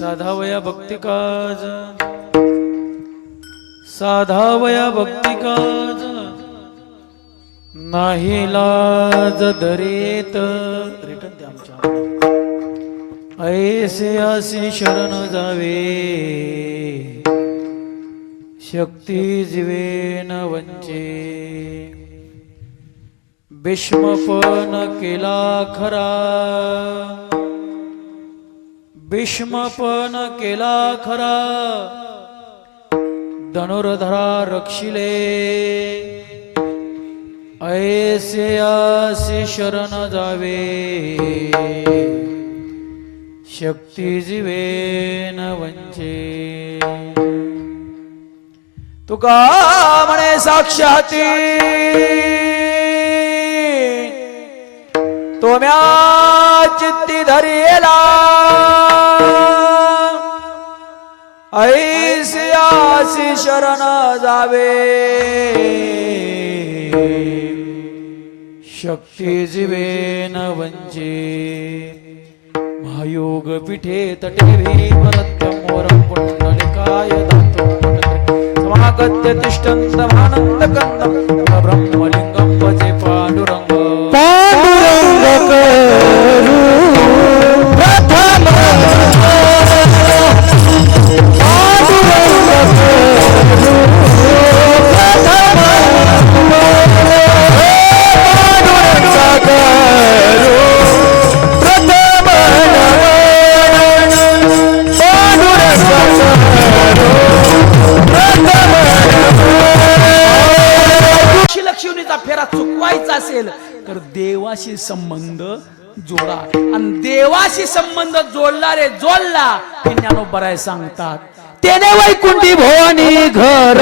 साधावया भक्ती काज साधावया भक्ती काज नाही लाज दरेत रिटर्न ते आमच्या ऐसे असे शरण जावे शक्ती जीवेन वंचे भीष्मपण केला खरा भीष्मपण केला खरा धनुर्धरा रक्षिले ऐसे आसे शरण जावे शक्ती जीवेन वंचे तुका म्हणे साक्षाती तो म्या चित्ती धरिला ऐसी आसी शरण जावे शक्ती जीवेन वंचे महायोग पीठे तटेवी परत्यमोरं पुंडलिकाय दातो समागत्य तिष्ठन्तमानन्द कन्दं ब्रह्मलिंगं भजे पांडुरंग फेरा चुकवायचा असेल तर देवाशी संबंध जोडा आणि देवाशी संबंध जोडला रे जोडला हे ज्ञानोबराय सांगतात तेने वैकुंठी भवानी घर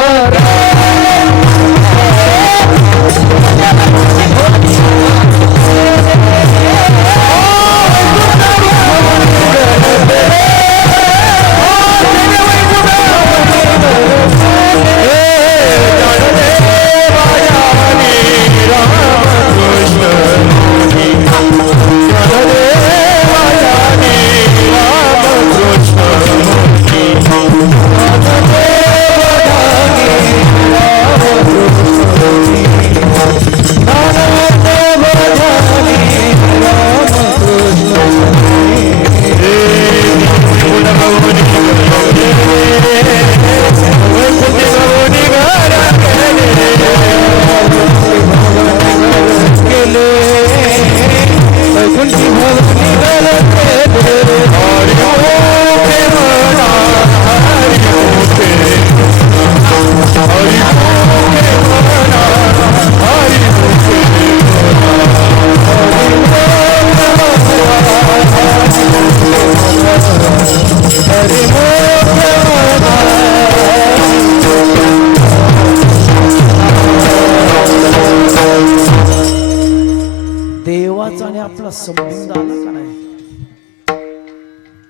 आपला संबंध आला का नाही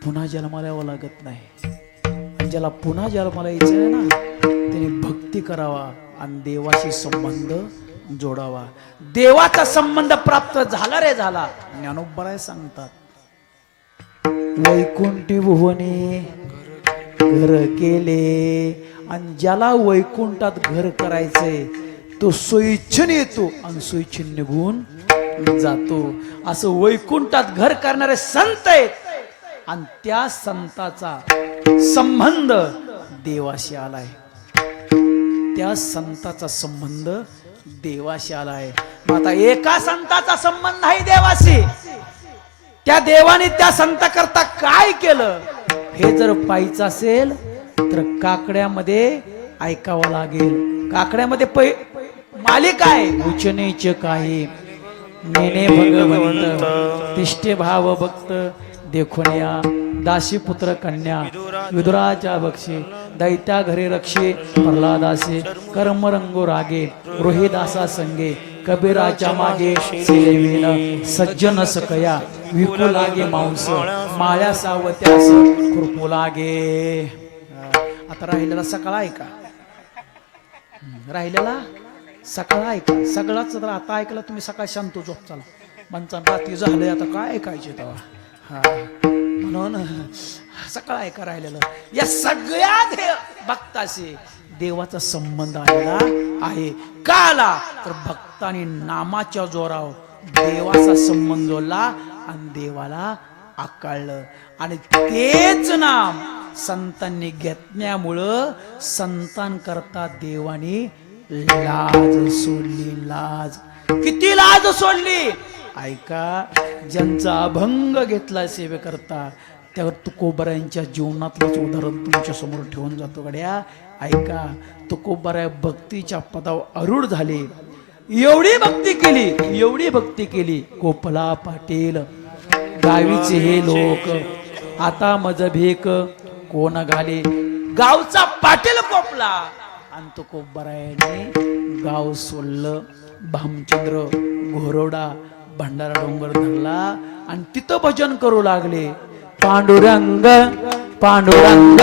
पुन्हा जन्माला यावं लागत नाही ज्याला पुन्हा जन्माला यायचं आहे ना त्याने भक्ती करावा आणि देवाशी संबंध जोडावा देवाचा संबंध प्राप्त झाला रे झाला ज्ञानोबराय सांगतात वैकुंठी भुवने घर केले आणि ज्याला वैकुंठात घर करायचंय तो स्वइच्छेने येतो आणि स्वइच्छेने निघून जातो असं वैकुंठात घर करणारे संत आहेत आणि त्या संताचा संबंध देवाशी आलाय त्या संताचा संबंध देवाशी आलाय आता एका संताचा संबंध आहे देवाशी त्या देवाने त्या संता करता काय केलं हे जर पाहायचं असेल तर काकड्यामध्ये ऐकावं लागेल काकड्यामध्ये मालिका आहे उचनेच काही नेने भगवंत तिष्ठे भाव भक्त देखोनिया दासी पुत्र कन्या विदुराच्या बक्षे दैत्या घरे रक्षे प्रल्हादासे कर्म रंगो रागे रोहिदासा संगे कबीराच्या मागे सेविन सज्जन सकया विकू लागे मांस माळ्या सावत्यास खुरपू लागे आता राहिलेला सकाळ आहे का राहिलेला सकाळ ऐका सगळाच तर आता ऐकलं तुम्ही सकाळ शांत झोप चला माणसानं रात्री झालंय आता काय ऐकायचे तेव्हा हा म्हणून सगळं ऐका राहिलेलं या सगळ्या भक्ताशी देवाचा संबंध आलेला आहे. का आला तर भक्तांनी नामाच्या जोरावर देवाचा संबंध जोडला आणि देवाला आकाळलं. आणि तेच नाम संतांनी घेतल्यामुळं संतांकरता देवाने लाज सोडली. लाज, किती लाज सोडली ऐका. ज्यांचा अभंग घेतला सेवेकरता त्यावर तुकोबारायांच्या जीवनातलंच उदाहरण तुमच्या समोर ठेवून जातो गड्या. ऐका, तुकोबाराय भक्तीच्या पदावर अरूढ झाले. एवढी भक्ती केली, एवढी भक्ती केली. गोपला पाटील गावीचे हे लोक आता मज भेक कोण घाले. गावचा पाटील कोपला आणि तुकोबारायाने गाव सोडलं. भामचंद्र घोरवडा भंडारा डोंगर धरला आणि तिथं भजन करू लागले. पांडुरंग पांडुरंग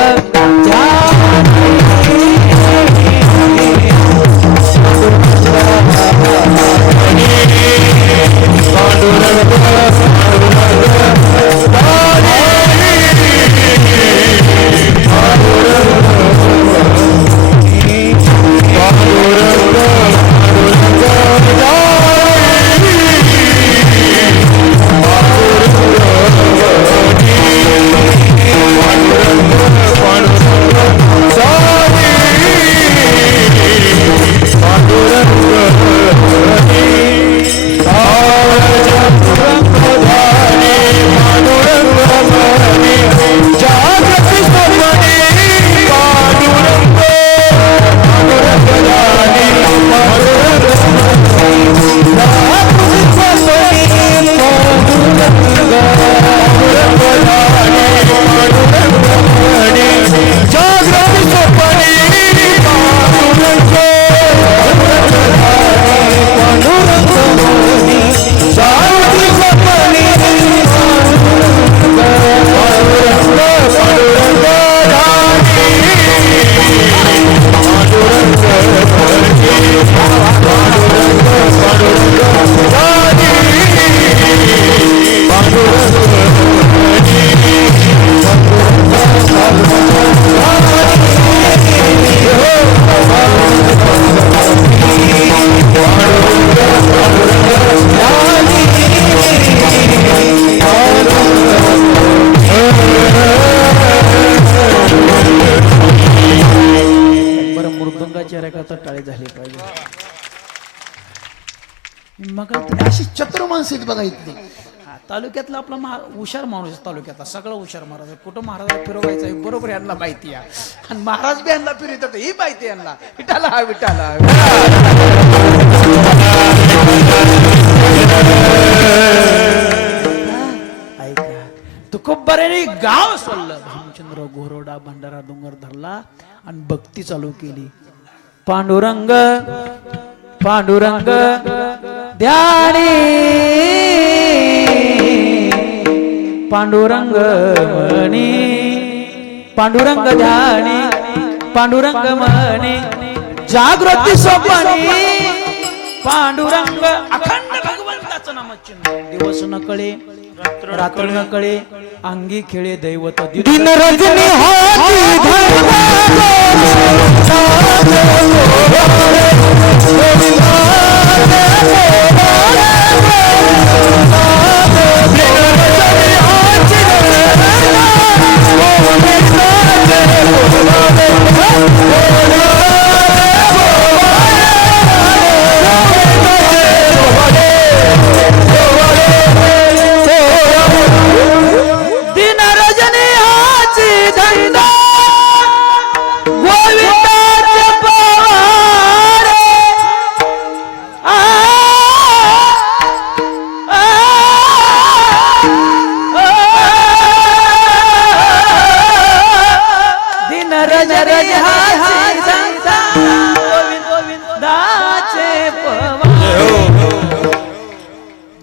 टाळे झाले पाहिजे. मग अशी चतुर माणसं आहेत बघा इथली. तालुक्यातला आपला हुशार माणूस, तालुक्यातला सगळं हुशार महाराज. कुठं महाराज फिरवायचं आहे बरोबर यांना माहिती आहे. आणि महाराज बी यांना फिरवतात ही माहिती यांना. विठाला हा विठाला ऐका, तुकोबाराने गाव सोडलं. भामचंद्र घोरवडा भंडारा डोंगर धरला आणि भक्ती चालू केली. पांडुरंग पांडुरंग ध्यानी पांडुरंग म्हणे, पांडुरंग ध्यानी पांडुरंग म्हणे, जागृती स्वप्नी पांडुरंग. अखंड भगवंताचं नामचिन्ह. दिवस न कळे रात्र न कळे, अंगी खेळे दैवत. दिन रजनी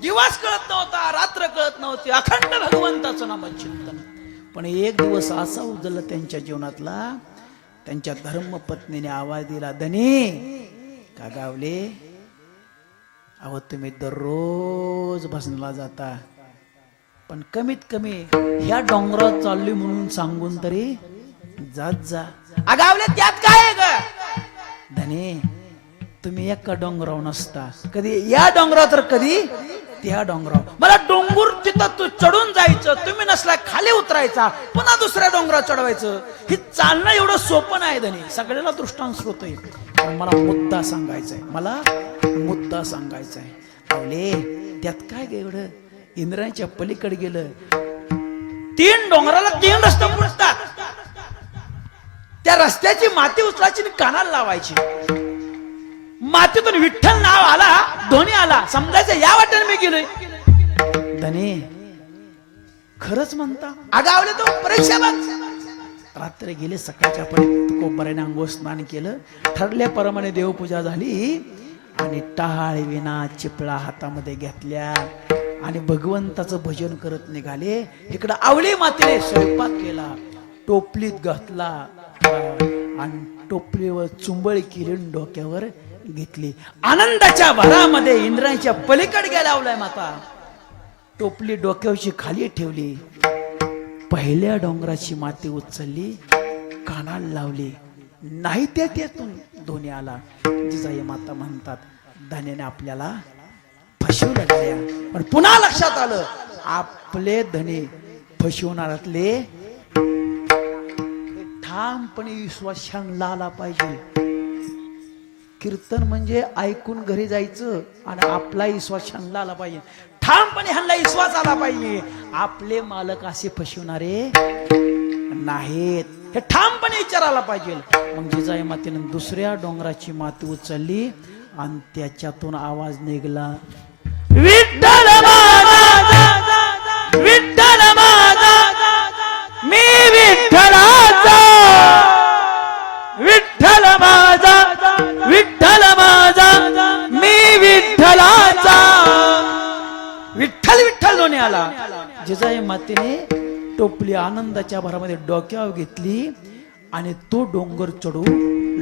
दिवस कळत नव्हता, रात्र कळत नव्हती. अखंड भगवंताचं नामचिंतन. पण एक दिवस असा उजळला त्यांच्या जीवनातला. त्यांच्या धर्मपत्नीने आवाज दिला, धनी का गावले, अहो तुम्ही दररोज भजनाला जाता पण कमीत कमी ह्या डोंगरावर चालली म्हणून सांगून तरी जात जा. अगावले त्यात काय आहे ग धने, तुम्ही एका डोंगरावर नसता कधी या डोंगरावर तर कधी त्या डोंगरावर. मला डोंगर तिथं तू चढून जायचं, तुम्ही नसला खाली उतरायचा, पुन्हा दुसऱ्या डोंगरावर चढवायचं. हे चालणं एवढं सोपं नाही धनी. सगळ्याला दृष्टांत स्रोत आहे, पण मला मुद्दा सांगायचा आहे, मला मुद्दा सांगायचा आहे. आवले त्यात काय ग एवढं, इंद्रायच्या पलीकडे गेलं. 3 डोंगराला 3 रस्ते पुरतात. त्या रस्त्याची माती उचलायची आणि कानाला लावायची. मातीतून विठ्ठल नाव आला, ध्वनी आला, समजायचं या वाटेने मी गेलोय. धने खरंच म्हणता? अगावले तो परीक्षा बघ. रात्री गेले, सकाळच्या परी कोपऱ्याने अंघोळ स्नान केलं, ठरल्याप्रमाणे देवपूजा झाली आणि टाळ विना चिपळा हातामध्ये घेतल्या आणि भगवंताचं भजन करत निघाले. इकडं आवळी मातेने स्वयंपाक केला, टोपलीत घातला आणि टोपलीवर चुंबळ केली, डोक्यावर घेतली. आनंदाच्या भरामध्ये इंद्रायच्या पलीकडे गेला लावलाय माता. टोपली डोक्यावरची खाली ठेवली, पहिल्या डोंगराची माती उचलली, कानाला लावली. नाही त्यातून दोन्ही आला. जिजाई माता म्हणतात धन्याने आपल्याला फसवलं गड्या. पण पुन्हा लक्षात आलं आपले धने फसवणारातले ठामपणे विश्वासाला आला पाहिजे. कीर्तन म्हणजे ऐकून घरी जायचं आणि आपला विश्वास छानला आला पाहिजे. ठामपणे ह्यांना विश्वास आला पाहिजे. आपले मालक असे फसवणारे नाहीत, हे ठामपणे विचारायला पाहिजे. मग जिजाई मातेने दुसऱ्या डोंगराची माती उचलली आणि त्याच्यातून आवाज निघला, विठ्ठल माझा, विठ्ठल माझा, मी विठ्ठलाचा, विठ्ठल माझा, विठ्ठल माझा, मी विठ्ठलाचा. विठ्ठल विठ्ठल दोन्ही आला. जिजाई मातेने टोपली आनंदाच्या भरामध्ये डोक्यावर घेतली आणि तो डोंगर चढू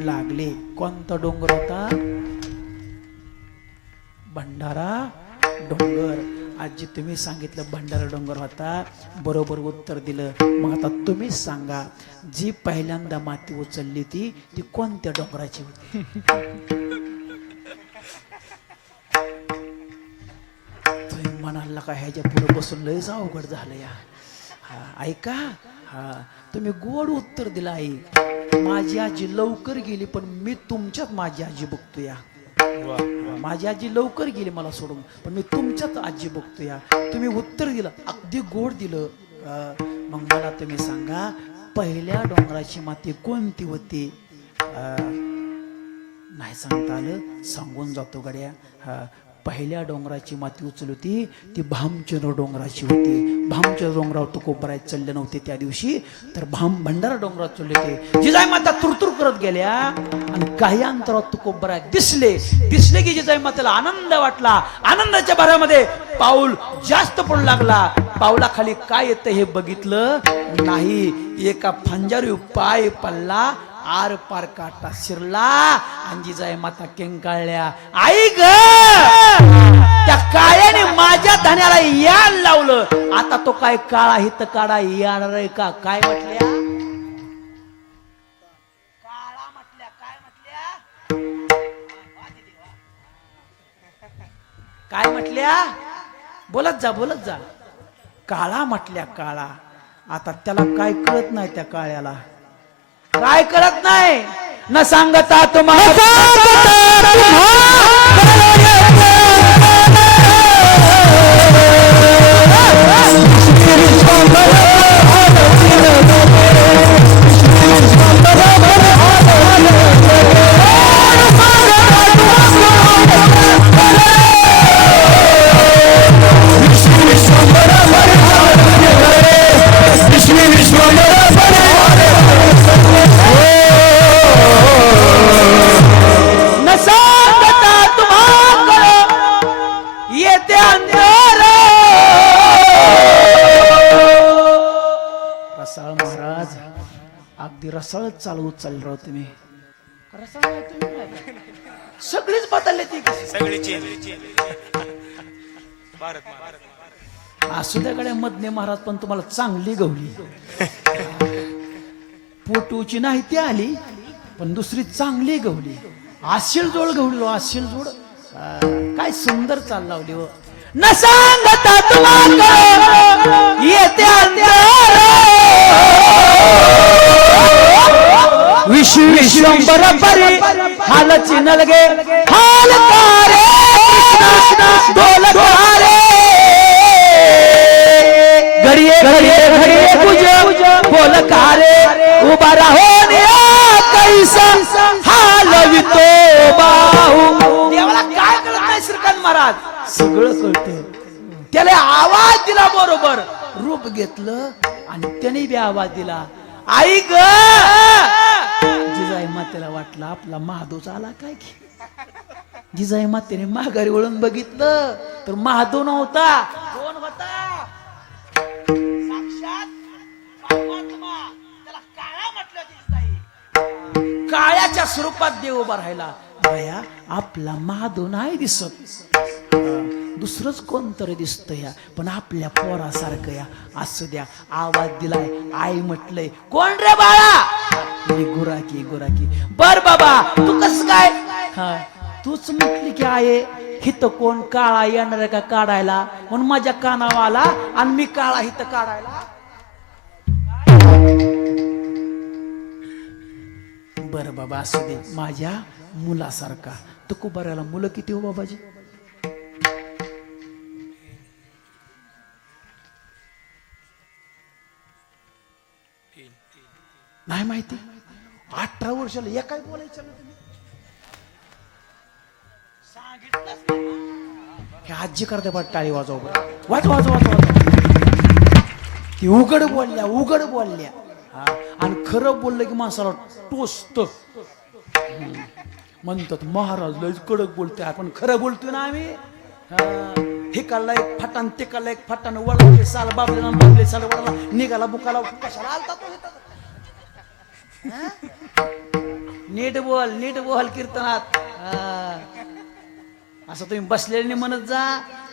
लागले. कोणता डोंगर होता? भंडारा डोंगर. आजी तुम्ही सांगितलं भंडारा डोंगर होता, बरोबर उत्तर दिलं. मग आता तुम्हीच सांगा, जी पहिल्यांदा माती उचलली ती कोणत्या डोंगराची होती? तुम्ही म्हणाला का ह्याच्या पुढे बसून लयच अवघड झालं या. ऐका, तुम्ही गोड उत्तर दिलं. आई माझी आजी लवकर गेली, पण मी तुमच्यात माझी आजी बघतो या. माझी आजी लवकर गेली मला सोडून, पण मी तुमच्यात आजी बघतो या. तुम्ही उत्तर दिलं, अगदी गोड दिलं. मग मला तुम्ही सांगा पहिल्या डोंगराची माती कोणती होती? नाही सांगता आलं, सांगून जातो गड्या. पहिल्या डोंगराची माती उचलली होती ती भामचंद्र डोंगराची होती. भामचंद्र डोंगरावर तुकोबराय चढले नव्हते त्या दिवशी, तर भंडारा डोंगरात चढले होते. जिजाई माता तुरतुर करत गेल्या आणि काही अंतरावर तुकोबराय दिसले की जिजाई मातेला आनंद वाटला. आनंदाच्या भरामध्ये पाऊल जास्त पडू लागला. पावलाखाली काय येतं हे बघितलं नाही. एका फंजारी पाय पडला, आर पार काटा शिरला आणि जिजाई माता किंकाळल्या, आई ग त्या काळ्याने माझ्या धन्याला याड लावलं. आता तो काय काळा हित काढा येणार आहे का? काय म्हटल्या? काळा म्हटल्या. काय म्हटल्या? काय म्हटल्या? बोलत जा. काळा म्हटल्या, काळा. आता त्याला काय कळत नाही, त्या काळ्याला काय कळत नाही. न सांगता तुम्हाला रसाळच चालवत चालले राहू तुम्ही. सगळीच बदलले ती, सगळी असू द्याकडे मधने महाराज, पण तुम्हाला चांगली गवली. पोटूची नाही ती आली, पण दुसरी चांगली गवली. आशिल जोड गवलो, आशिल जोड. काय सुंदर चाल लावली हो. न सांगता तुम्हाला येते अंधार, विश्वंबर परी हाल चिनलगे हाल कारे बोल कारे. घडिये घडिये घडिये पूज बोल कारे. उभा राहून कैसा हालवितो बाहू. देवाला काय कळत नाही श्रीकांत महाराज, सगळं कळतं. त्याला आवाज दिला बरोबर, रूप घेतलं आणि त्याने बी आवाज दिला. आई ग. जिजाई मातेला वाटलं आपला महादूच आला काय की. जिजाई मातेने माघारी वळून बघितलं तर महादू नव्हता. कोण होता? साक्षात परमात्मा. त्याला काळा म्हटलं. जिजाई काळ्याच्या स्वरूपात देव उभा राहिला. भया आपला महादू नाही दिसत, दुसरंच कोणतरी दिसत या, पण आपल्या पोरासारखं या. असू द्या. आवाज दिलाय, आई म्हटलंय. कोण रे बाळा? गुराकी गुराकी. बर बाबा तू कस काय? हा तूच म्हटली की आहे हित कोण काळा येणार का काढायला, म्हणून माझ्या कानावर आला आणि मी काळा हित काढायला. बर बाबा असू दे. माझ्या मुलासारखा. तुकोबाराला मुलं किती हो बाबाजी? नाही माहिती. 18 वर्षाला या काय बोलायचं ना तुम्ही? हे आजी करते बा टाळी वाजव वाज वाज वाज वाज. ती उघड बोलल्या उघड बोलल्या. आणि खरं बोललं की माणसाला टोचत. म्हणतात महाराज लय कडक बोलतोय, आपण खरं बोलतोय ना आम्ही. हे काढला एक फटान, ते काढला एक फटान, वळले साल बाबले बाबले साल वळला, निघाला बुकाला. कशाला आलता तो? नीट बोल कीर्तनात. असं तुम्ही बसलेले म्हणत जा.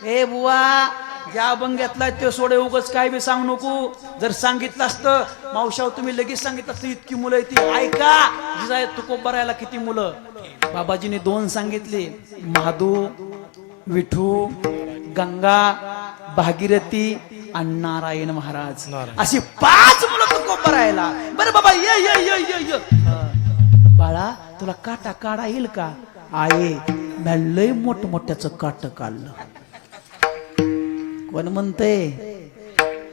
ए बुवा ज्या अभंग्यातला ते सोडे, उगच काय बी सांगू नको. जर सांगितलं असतं मावशाव तुम्ही लगेच सांगितलं असतं इतकी मुलं आहे ती. ऐका जिजाई तुकोबारायला किती मुलं. बाबाजीने 2 सांगितले, महादू, विठू, गंगा, भागीरथी आणि नारायण महाराज. अशी 5 मुलं तुकोबारायला. बरं बाबा ये ये ये ये ये. बाळा तुला काटा काढा येईल का? आहे मी लय मोठमोठ्याचं काट काढलं. कोण म्हणते?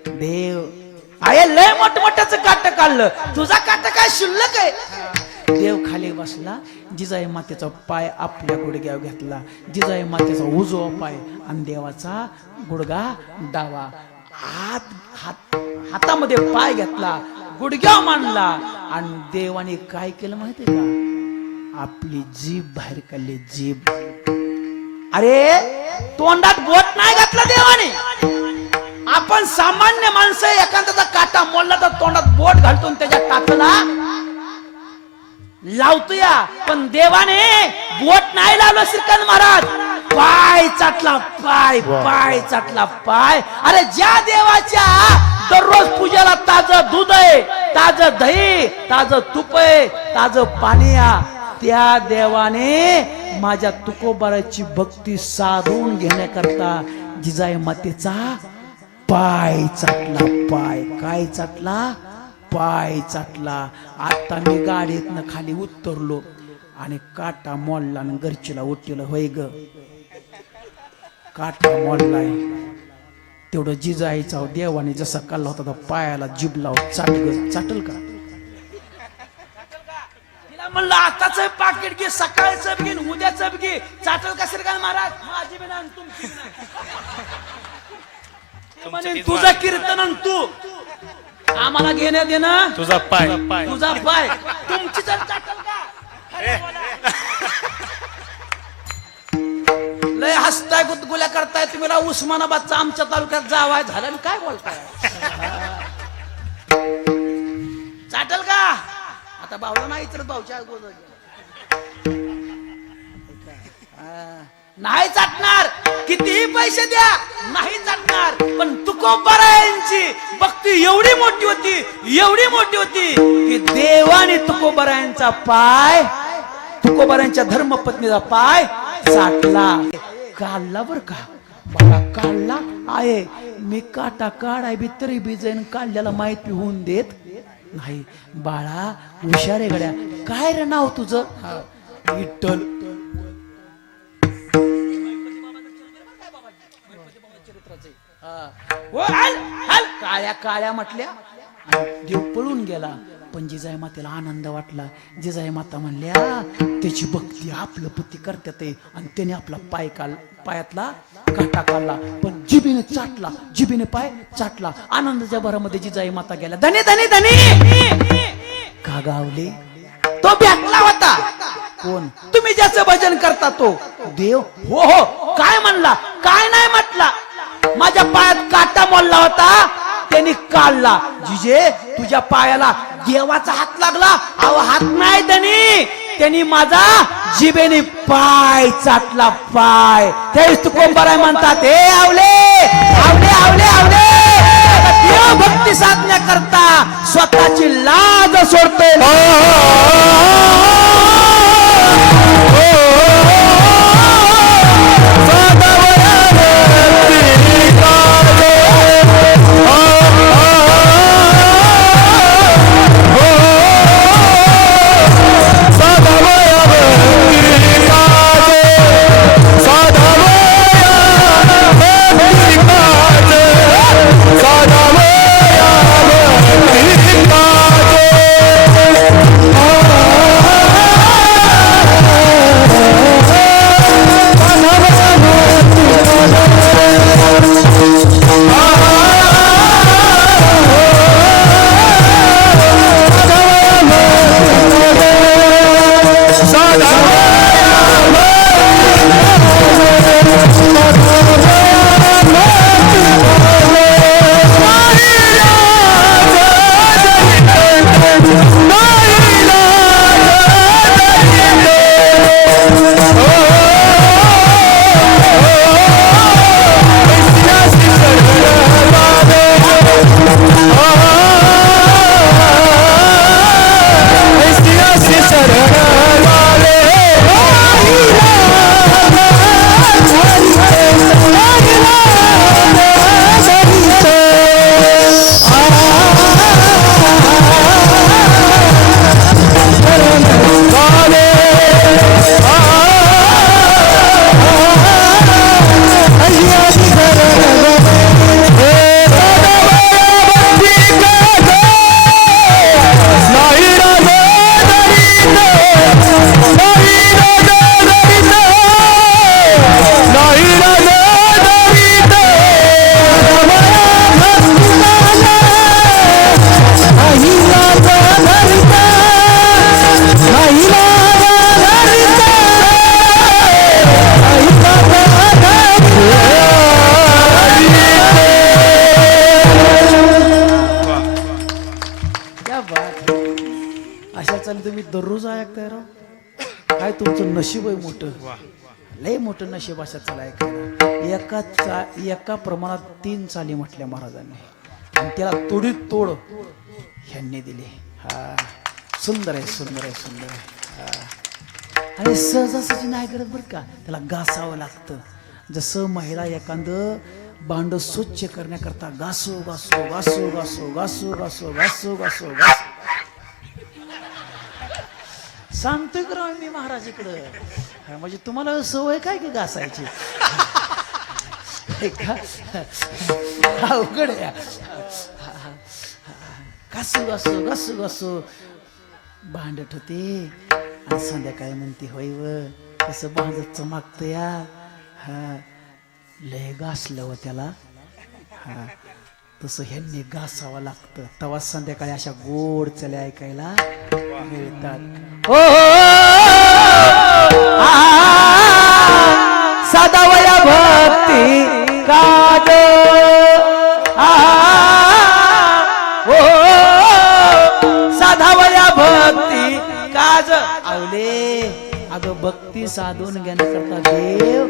देव. आहे लय मोठमोठ्याचं काट काढलं. तुझा काट काय शुल्लक आहे? देव खाली बसला. जिजाई मातेचा पाय आपल्या गुडघ्यावर घेतला. जिजाई मातेचा उजवा पाय आणि देवाचा गुडघा डावा. हातामध्ये पाय घेतला, गुडघ्यावर मांडला आणि देवाने काय केलं माहितीये का? आपली जीभ बाहेर काढली. जीभ. अरे तोंडात बोट नाही घातलं देवाने. आपण सामान्य माणसं एखाद्याचा काटा मोडला तर तोंडात बोट घालतो त्याच्या टाचला लावतो या, पण देवाने बोट नाही लावलं. श्रीकांत महाराज पाय चाटला. पाय चाटला पाय. अरे ज्या देवाच्या दररोज पूजेला ताजं दूध आहे, ताजं दही, ताजं तूप आहे, ताजं पाणी आहे, त्या देवाने माझ्या तुकोबाराची भक्ती साधून घेण्याकरता जिजाई मातेचा पाय चाटला. पाय काय चाटला? पाय चाटला. आता मी गाडीतनं खाली उतरलो आणि काटा मोडला आणि घरचीला उठवलं. होय ग काटा मोडलाय. तेवढं जिजाईचा देवाने जसा काढला होता पायाला जीभ लाव. चाटल का? म्हणलं आताच पाकिट घे, सकाळचं घे, उद्याचं घे. चाटल का श्रीकांत महाराज? माझी बी नाही तुमची म्हणे तुझं कीर्तन आणि तू आम्हाला घेणं देणं. तुझा पाय तुझा पाय तुमची जर चाटल का? लय हसताय गुदगुल्या करताय तुम्ही. उस्मानाबादचा आमच्या तालुक्यात जावाय झालं आणि काय बोलताय? चाटल का? आता भावला नाही तर भाऊच्या नाही चाटणार, कितीही पैसे द्या नाही चाटणार. पण तुकोबारायांची भक्ती एवढी मोठी होती, एवढी मोठी होती की देवाने तुकोबारायांचा पाय, तुकोबारायांच्या धर्मपत्नीचा पाय चाटला, काढला बर का बाळा, काढला आहे. मी काटा काढाय बी तरी बी जाईन काढल्याला माहिती होऊन देत नाही. बाळा हुशार आहे गड्या. काय रे नाव तुझं? विठ्ठल. काळ्या काळ्या म्हटल्या, देव पळून गेला. पण जिजाई मातेला आनंद वाटला. जिजाई माता म्हणल्या त्याची भक्ती आपलं पती करतात आणि त्याने आपला पायातला काटा काढला, पण जिबीने चाटला, जिबीने पाय चाटला. आनंदाच्या भरामध्ये जिजाई माता गेल्या. धनी धनी धनी का गावले? तो भेटला होता. कोण? तुम्ही ज्याचं भजन करता तो देव. हो हो. काय म्हणला? काय नाही म्हटला. माझ्या पायात काटा मोडला होता, त्यांनी काढला. जिजे तुझ्या पायाला देवाचा हात लागला. अहो हात नाही त्यांनी माझा जिबेने पाय चाटला, पाय. तेच तुकोबाराय म्हणतात, हे आवले आवले आवले आवले देव भक्ती साधण्याकरता स्वतःची लाज सोडतो. तुम्ही दररोज ऐकताय राव. काय तुमचं नशीब आहे मोठं, लय मोठं नशीब अशाच ऐकायला. एका प्रमाणात 3 चाली म्हटल्या महाराजांनी आणि त्याला तोडीत तोड ह्यांनी दिले. हा सुंदर आहे, सुंदर आहे, सुंदर आहे. आणि सहजासहजी नाही करत बरं का, त्याला घासावं लागतं. जसं महिला एखादं भांड स्वच्छ करण्याकरता घासो घासो घासो घासो घासो घासो घासो घासो घास सांगतोय का मी महाराज इकडं. म्हणजे तुम्हाला सवय काय की घासायची अवघड आहे. घासू घासू घासू घासू भांडत होते आणि संध्याकाळी म्हणते होय व कसं भांड चमकत या. हा लय घासलं व त्याला. हा तसं ह्यांनी घासावं लागतं, तेव्हा संध्याकाळी अशा गोड चल्या ऐकायला मिळतात. हो सदावया भक्ती काज हो सदावया भक्ती काज. आवले अगं भक्ती साधून घेण्याकरता देव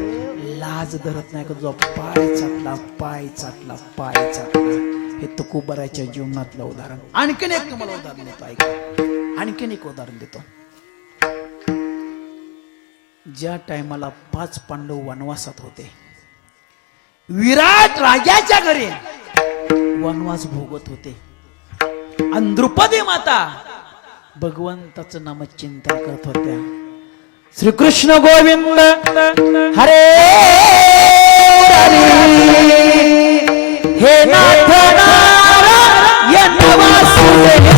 लाज धरत नाही का तुझा पाय चाटला पाय चाटला पाय चाटला. हे तुकोबाराच्या जीवनातलं उदाहरण. आणखीन एक तुम्हाला उदाहरण देतो ऐका. आणखीन एक उदाहरण देतो. ज्या टायमाला 5 पांडव वनवासात होते, विराट राजाच्या घरी वनवास भोगत होते आणि द्रुपदी माता भगवंताचं नामचिंतन करत होत्या. श्रीकृष्ण गोविंद हरे हे नाथ नारायण वासुदेव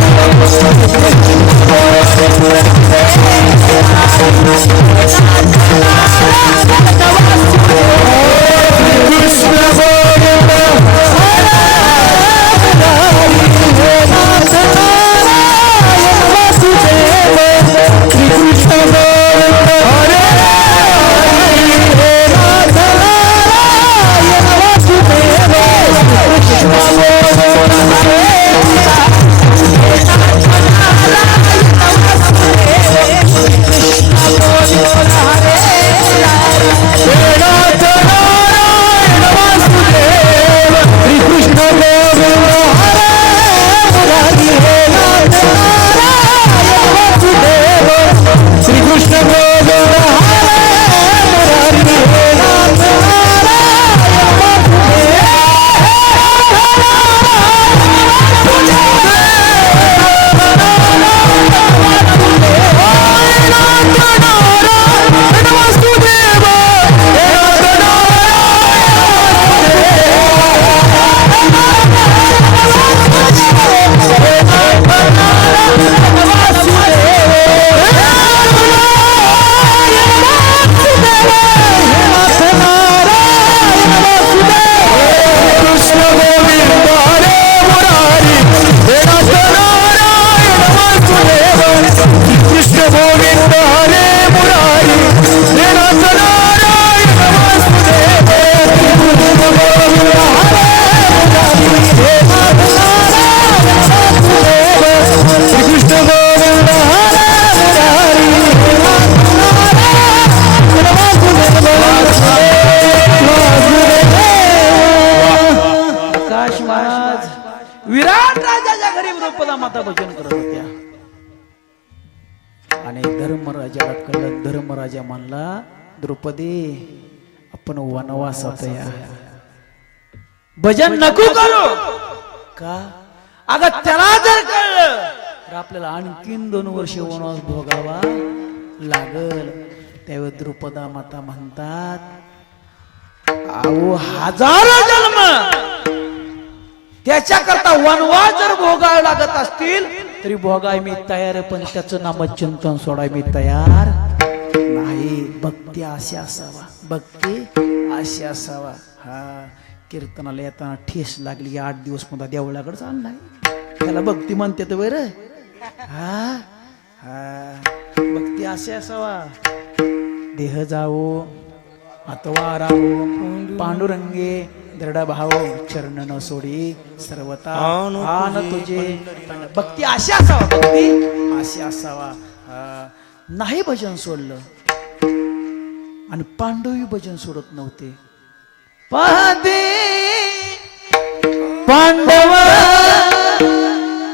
विराट राजाच्या घरी द्रौपदा माता भजन करत होत्या. आणि धर्मराजाला कळलं. धर्मराजा म्हणला, द्रौपदी आपण वनवासात या, भजन नको करू का. अगं त्याला जर कळलं तर आपल्याला आणखीन 2 वर्ष वनवास भोगावा लागल. त्यावेळी द्रौपदा माता म्हणतात, अहो 1000 जन्म त्याच्याकरता वनवास जर भोगावे लागत असतील तरी भोगाय मी तयार आहे, पण त्याचं नामचिंतन सोडाय मी तयार नाही. भक्ती अशी असावा, भक्ती अशी असावा. हा कीर्तनाला येताना ठेस लागली 8 दिवस पुन्हा देवळाकडे चाललाय, त्याला भक्ती म्हणते तर बर. हा हा भक्ती अशी असावा. देह जावो अथवा राहो पांडुरंगे दृढ भाव चरण न सोडी सर्वता आन तुझे. भक्ती अशी असावा, भक्ती अशी असावा. नाही भजन सोडलं. आणि पांडवही भजन सोडत नव्हते. पाहते पांडव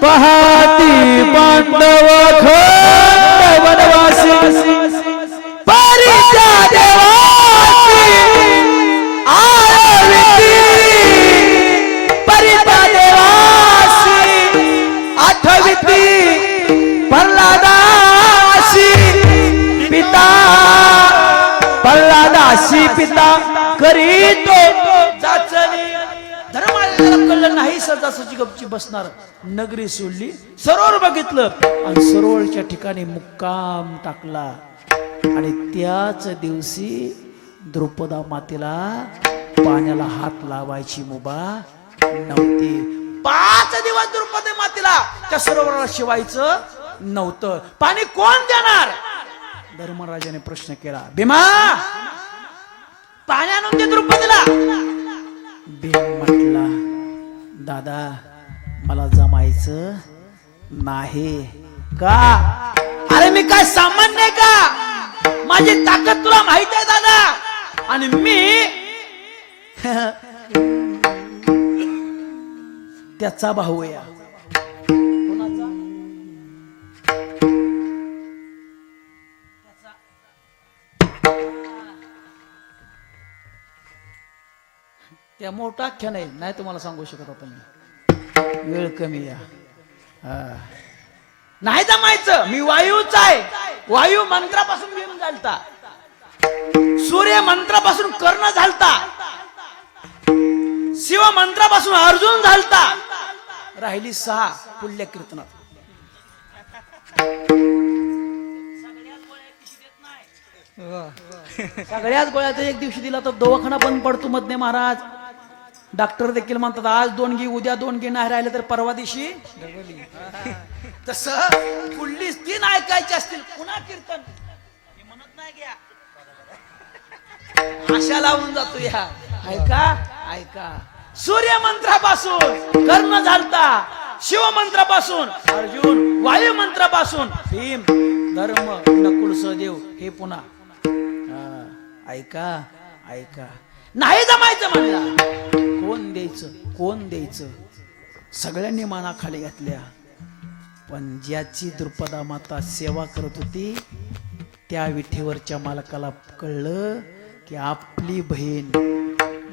पाहती पांडव खंड वनवासी परित्या देवासी आळविती परित्या देवासी आठविती प्रल्हादासी पिता प्रल्हादासी पिता करीतो जाचणी. धर्माला कळलं नाही सदासाची गपची बसणार. नगरी सोडली, सरोवर बघितलं आणि सरोवरच्या ठिकाणी मुक्काम टाकला. आणि त्याच दिवशी द्रौपदा मातेला पाण्याला हात लावायची मुभा नव्हती. 5 दिवस द्रौपदी मातेला त्या सरोवराला शिवायचं नव्हतं. पाणी कोण देणार. धर्मराजाने प्रश्न केला, भीमा पाणी आणून दे द्रौपदीला. भीम म्हटला, दादा मला जमायचं नाही. का. अरे मी काय सामान्य का. माझी ताकद तुला माहित आहे दादा. आणि मी त्याचा भाऊ या. कोणाचा? त्या मोठा आख्या नाही तुम्हाला सांगू शकत होता मी. वेळ कमी या. नाही जमायचं. मी वायूच आहे. वायू मंत्रापासून भीम झालता. सूर्य मंत्रापासून कर्ण झालता. शिव मंत्रापासून अर्जुन झालता. राहिली 6 पुढल्या कीर्तनात. सगळ्याच गोळ्यात एक दिवशी दिला तर दवाखाना बंद पडतो मधने महाराज. डॉक्टर देखील म्हणतात आज 2 घे, उद्या 2 घे, नाही राहिले तर परवा दिवशी. तस पुढली 3 ऐकायची असतील पुन्हा कीर्तन म्हणत नाही घ्या. आशा लावून जातो या. ऐका ऐका. सूर्य मंत्रापासून कर्ण झालता. शिव मंत्रापासून अर्जुन. वायू मंत्रापासून भीम. धर्म नकुल सहदेव. हे पुन्हा ऐका ऐका. नाही जमायचं म्हणला. कोण द्यायचं कोण द्यायचं. सगळ्यांनी माना खाली घातल्या. पण ज्याची द्रुपदा माता सेवा करत होती त्या विठेवरच्या मालकाला कळलं की आपली बहीण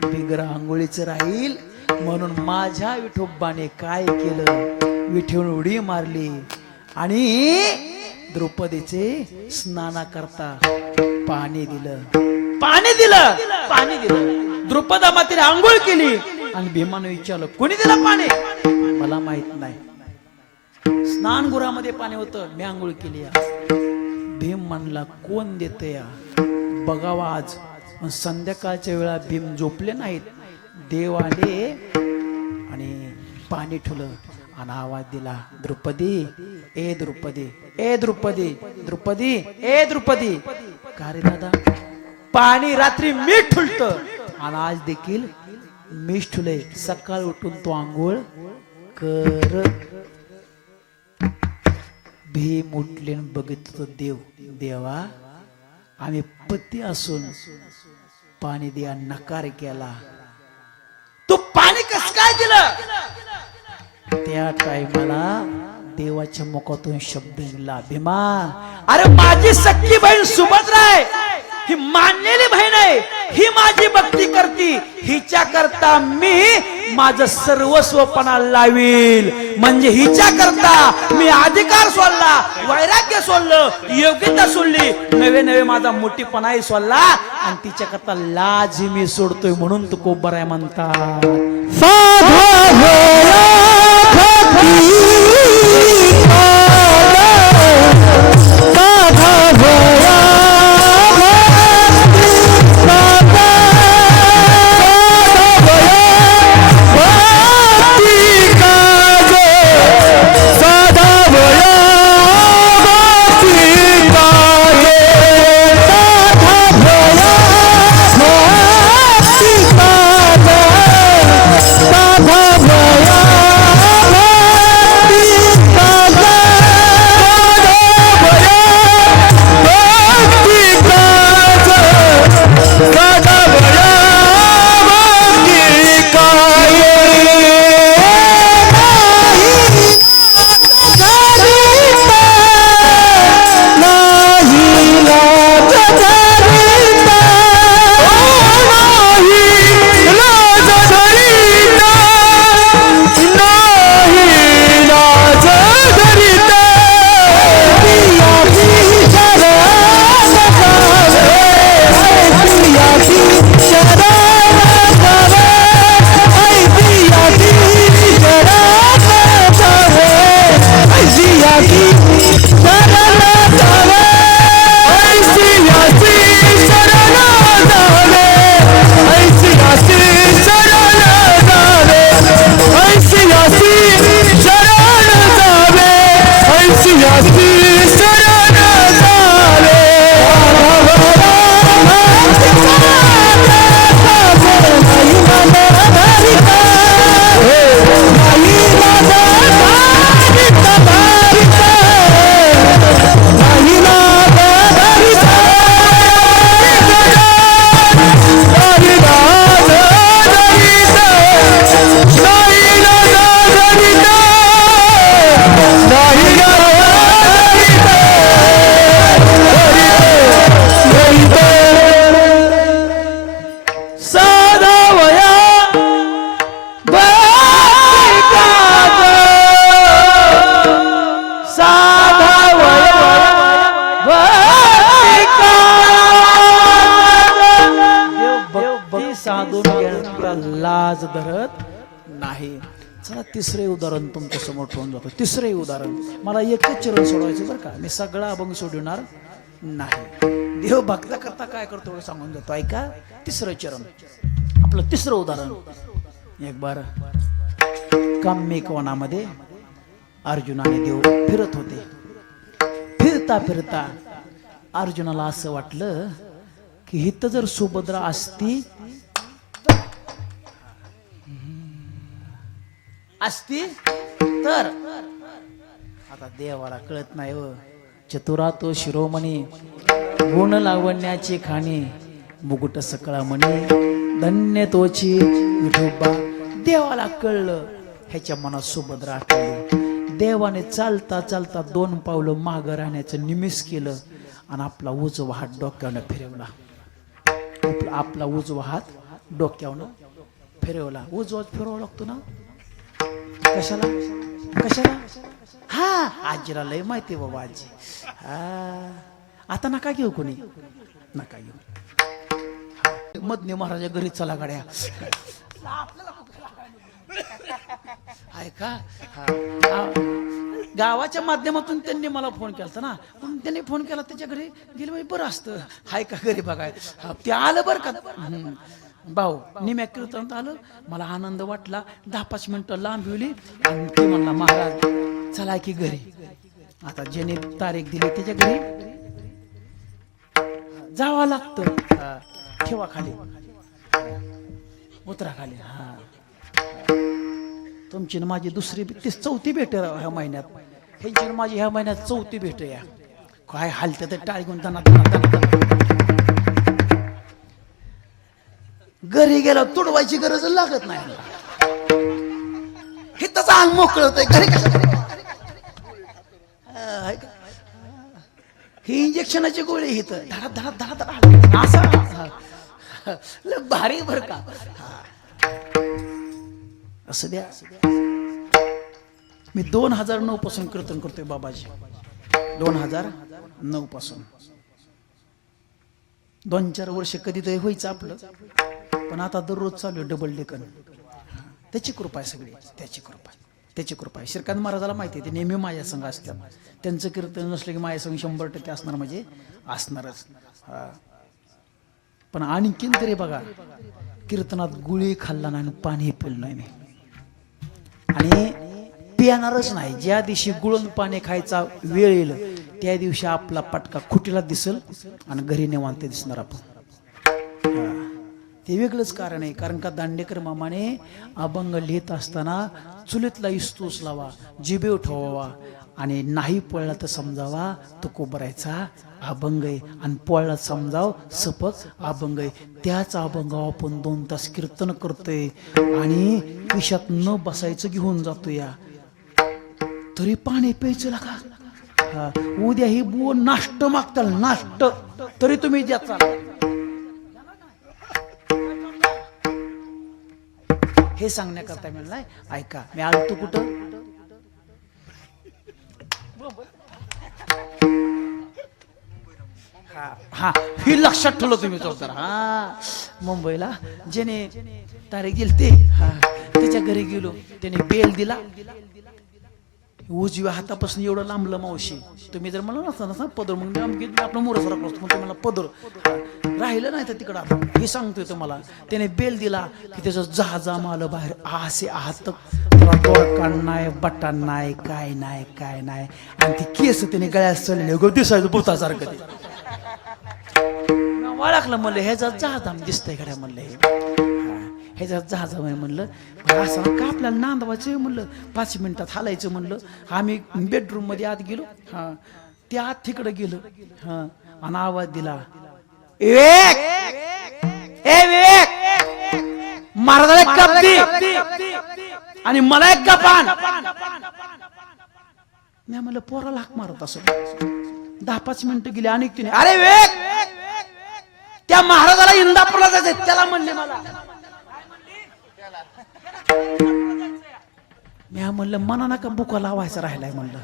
बिगर आंघोळीचं राहील म्हणून माझ्या विठोबाने काय केलं. विठेवर उडी मारली आणि द्रौपदीचे स्नाना करता पाणी दिलं. पाणी दिलं. पाणी दिलं. द्रुपदा मातेने आंघोळ केली आणि भीमाने विचारलं कोणी दिलं पाणी. मला माहित नाही. स्नानगृहामध्ये पाणी होतं. मी आंघोळ केली. भीम म्हणला कोण देत या बघावा आज. संध्याकाळच्या वेळा भीम झोपले नाहीत. देव आले आणि पाणी ठेवलं आणि आवाज दिला द्रुपदी ए द्रुपदी ए द्रुपदी द्रुपदी ए द्रुपदी. का रे दादा. पाणी रात्री मीठ ठुलत आणि आज देखील मीठ ठुले. सकाळ उठून तो आंघोळ कर. भीम उठले बघितलं देव. देवा आम्ही पती असून पाणी द्या नकार केला. तू पाणी कस काय दिलं. त्या टायमाला देवाच्या मुखातून शब्द निघाला भीमा अरे माझी सख्खी बहीण सुभद्रा आहे. ही मानलेली बहीण आहे. ही माझी भक्ती करती. हिच्या करता मी माझं सर्वस्वपणा लावील. म्हणजे हिच्या करता मी अधिकार सोडला, वैराग्य सोडलं, योग्यता सोडली, नवे नवे माझा मोठीपणाही सोडला आणि तिच्या करता लाज मी सोडतोय. म्हणून तू कोबराय म्हणतात. दोन गेला लाज धरत नाही. चला तिसरे उदाहरण तुमच्या समोर ठेवून जातो. तिसरे उदाहरण, मला एकच चरण सोडवायचं बरं का, मी सगळा अभंग सोडवणार नाही. देव भक्ता करता काय करतो एवढं सांगून जातो. ऐका, तिसरं चरण, आपलं तिसरं उदाहरण. एक बार काम्यक वनामध्ये अर्जुनाने देव फिरत होते. फिरता फिरता अर्जुनाला असं वाटलं की इथं जर सुभद्रा असती तर. आता देवाला कळत नाही हो. चतुरा तो शिरोमणी, गुण लावण्याची खाणी, मुकुट सकळा म्हणे, धन्य तोची विठोबा. देवाला कळलं, ह्याच्या मनात सुभद्रा आठवली. देवाने चालता चालता 2 पावलं मागं राहण्याचं निमिष केलं आणि आपला उजवा हात डोक्यावनं फिरवला. आपला उजवा हात डोक्यावनं फिरवला. उजवा फिरवावा लागतो ना, कशाला कशाला? हा, आजीला लय माहिती बाबा. आजी आता नका घेऊ, कोणी नका घेऊ. मधने महाराजा घरी चला गाड्या. ऐका, गावाच्या माध्यमातून त्यांनी मला फोन केला ना, पण त्यांनी फोन केला त्याच्या घरी गेलं म्हणजे बरं असतं. हाय का घरी बघाय. ते आलं बरं का भाऊ, निम्या कीर्तनात आलं. मला आनंद वाटला. 10-5 मिनिटं लांबविली आणि ते म्हणला महाराज चला की घरी. आता ज्याने तारीख दिली त्याच्या घरी जावं लागतं. ठेवा खाली, उतरा खाली. हा, तुमची ना माझी दुसरी 4थी भेट ह्या महिन्यात. ह्यांची ना माझी ह्या महिन्यात 4थी भेट या. काय हालतं तर टाळ घेऊन त्यांना घरी गेला तुडवायची गरज लागत नाही. हे तसं अंग मोकळ होतंय. घरी कशा ही इंजेक्शनाची गोळी ही तर धडा धडा धडा धडा असा भारी बर का. असं द्या. मी 2009 पासून कीर्तन करतोय बाबाजी. 2009 पासून 2-4 वर्ष कधीतरी व्हायचं आपलं, पण आता दररोज चालू डबल डेकन. त्याची कृपा आहे सगळी, त्याची कृपा, त्याची कृपा आहे. श्रीकांत महाराजाला माहिती आहे, ते नेहमी माझ्या संघ असतात. त्यांचं कीर्तन नसलं की माझ्या संघ 100% असणार, म्हणजे असणारच. पण आणखीन तरी बघा, कीर्तनात गुळी खाल्ला नाही, पाणी पिलं नाही आणि पिणारच नाही. ज्या दिवशी गुळून पाणी खायचा वेळ येईल त्या दिवशी आपला पटका खुटीला दिसल आणि घरी निवांत दिसणार आपण. ते वेगळंच कारण आहे. कारण का दांडेकर मामाने अभंग लिहित असताना चुलीतला इस्तूस लावा, जिभेव ठेवावा आणि नाही पळला तर समजावा तो कोबरायचा अभंग आहे, आणि पळला समजाव सपक अभंग आहे. त्याच अभंगावर आपण 2 तास कीर्तन करतोय आणि विषात न बसायचं घेऊन जातो या, तरी पाणी प्यायचं का. उद्या ही बुव नाष्ट मागताल, नाष्ट तरी तुम्ही द्याचा. हे सांगण्याकरता मिळणार. ऐका, मी आलतो कुठं, हा हे लक्षात ठेवलं तुम्ही चौथर. हा, मुंबईला ज्याने तारीख गेली ते, हा त्याच्या घरी गेलो. त्याने बेल दिला. उजव्या हातापासून एवढं लांबलं मावशी. तुम्ही जर म्हणलं नसता ना पदर, मग आपलं मोर फरक नसतो, मग तुम्हाला पदर राहिलं नाही तर तिकडं. हे सांगतोय तुम्हाला. त्याने बेल दिला की त्याचं जहाजाम आलं बाहेर. असे आहात दोडकान नाही, बटाण नाही, काय नाही काय नाही, आणि ती केस त्याने गळ्यात चढले गो दिसायचं भूतासारखं. ओळखलं म्हणलं ह्याचा जहाजाम दिसतंय गड्या म्हणलं, ह्याचा जहाजाम आहे म्हणलं. असं का आपल्याला नांदवायचं म्हणलं, 5 मिनिटात हालायचं म्हणलं. आम्ही बेडरूम मध्ये आत गेलो. हा, ते आत तिकडे गेलं. हा, आणि आवाज दिला, विवेक ए विवेक, महाराजाला एक कप दे आणि मला एक कप आण. मी म्हणलं पोराला हाक मारत असं. 10-5 मिनिटं गेली आणि तिने, अरे विवेक त्या महाराजाला इंदापूरला जायचं, त्याला म्हणले मला. मी म्हणलं मना नका, बुका लावायचं राहिलाय म्हणलं.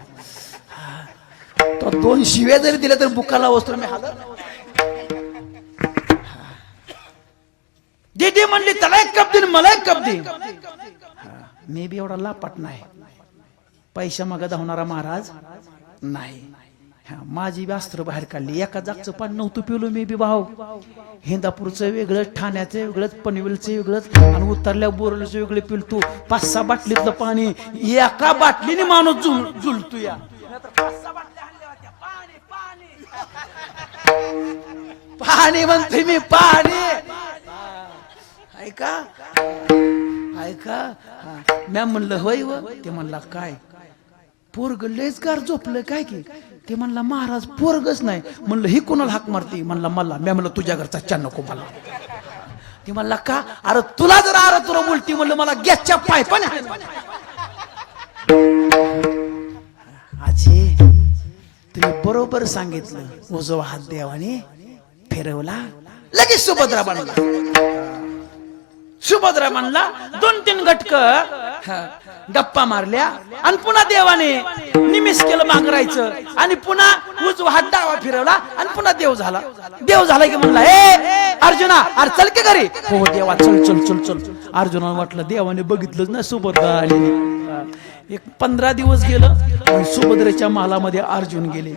तो 2 शिव्या जरी दिल्या तर बुका लावतो मी. हाल दीदी म्हणली त्याला एक कप दे मला एक कप दे. मी बी एवढा लापाट नाही, पैसा मागा धावणारा महाराज नाही. माझी बी अस्त्र बाहेर काढली. एका जागचं पाणी नव्हतं पिलो मी बी भाऊ. हिंदापूरचं वेगळंच, ठाण्याचं वेगळंच, पनवेलचं वेगळंच आणि उतरल्या बोरलचं वेगळं पिलतो. 5-6 बाटलीतलं पाणी एका बाटलीने माणूस झुलतो या. पाणी म्हणते मी पाणी. ऐका ऐका मॅ म्हणलं होय व. ते म्हणला काय पोरग लयच गार झोपलं काय की. ते म्हणला महाराज पोरगच नाही. म्हणलं ही कोणाला हाक मारती. म्हणला मला. मी म्हणलं तुझ्या घरचा चहा नको मला. ते म्हणला का. अरे तुला जर आर तुला बोलती. म्हणलं मला गॅसच्या पायपाने. आजी तुम्ही बरोबर सांगितलं. उजवा हात देवाने फिरवला लगेच सुभद्रा बनला. सुभद्रा म्हणला 2-3 घटक गप्पा मारल्या आणि पुन्हा देवाने निमिष केलं मागरायचं आणि पुन्हा उजवा हात डावा फिरवला आणि पुन्हा देव झाला. देव झाला की म्हणला ए अर्जुना अरे चल के घरी. हो देवा चल चल चल चल. अर्जुनाला वाटलं देवाने बघितलंच ना सुभद्रा आलेली. एक 15 दिवस गेलं आणि सुभद्रेच्या मालामध्ये अर्जुन गेले.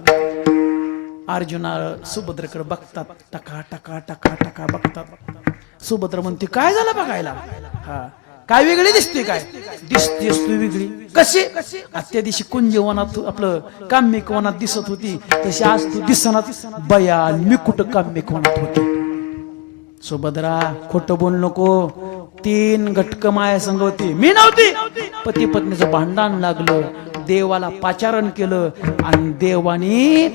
अर्जुना सुभद्रेकडे बघतात. टका टका टका टका बघतात. सुभद्रा म्हणते काय झालं बघायला. हा काय वेगळी दिसते. काय दिसतेस तू वेगळी कशी. त्या दिवशी कुंजवनात आपलं काम्यक वनात दिसत होती तशी आज तू दिसनात. बयान मी कुठं काम्यक वनात होती. सुभद्रा खोटं बोल नको. 3 घटक माया संग होती मी नव्हती. पती पत्नीचं भांडण लागलं. देवाला पाचारण केलं आणि देवाने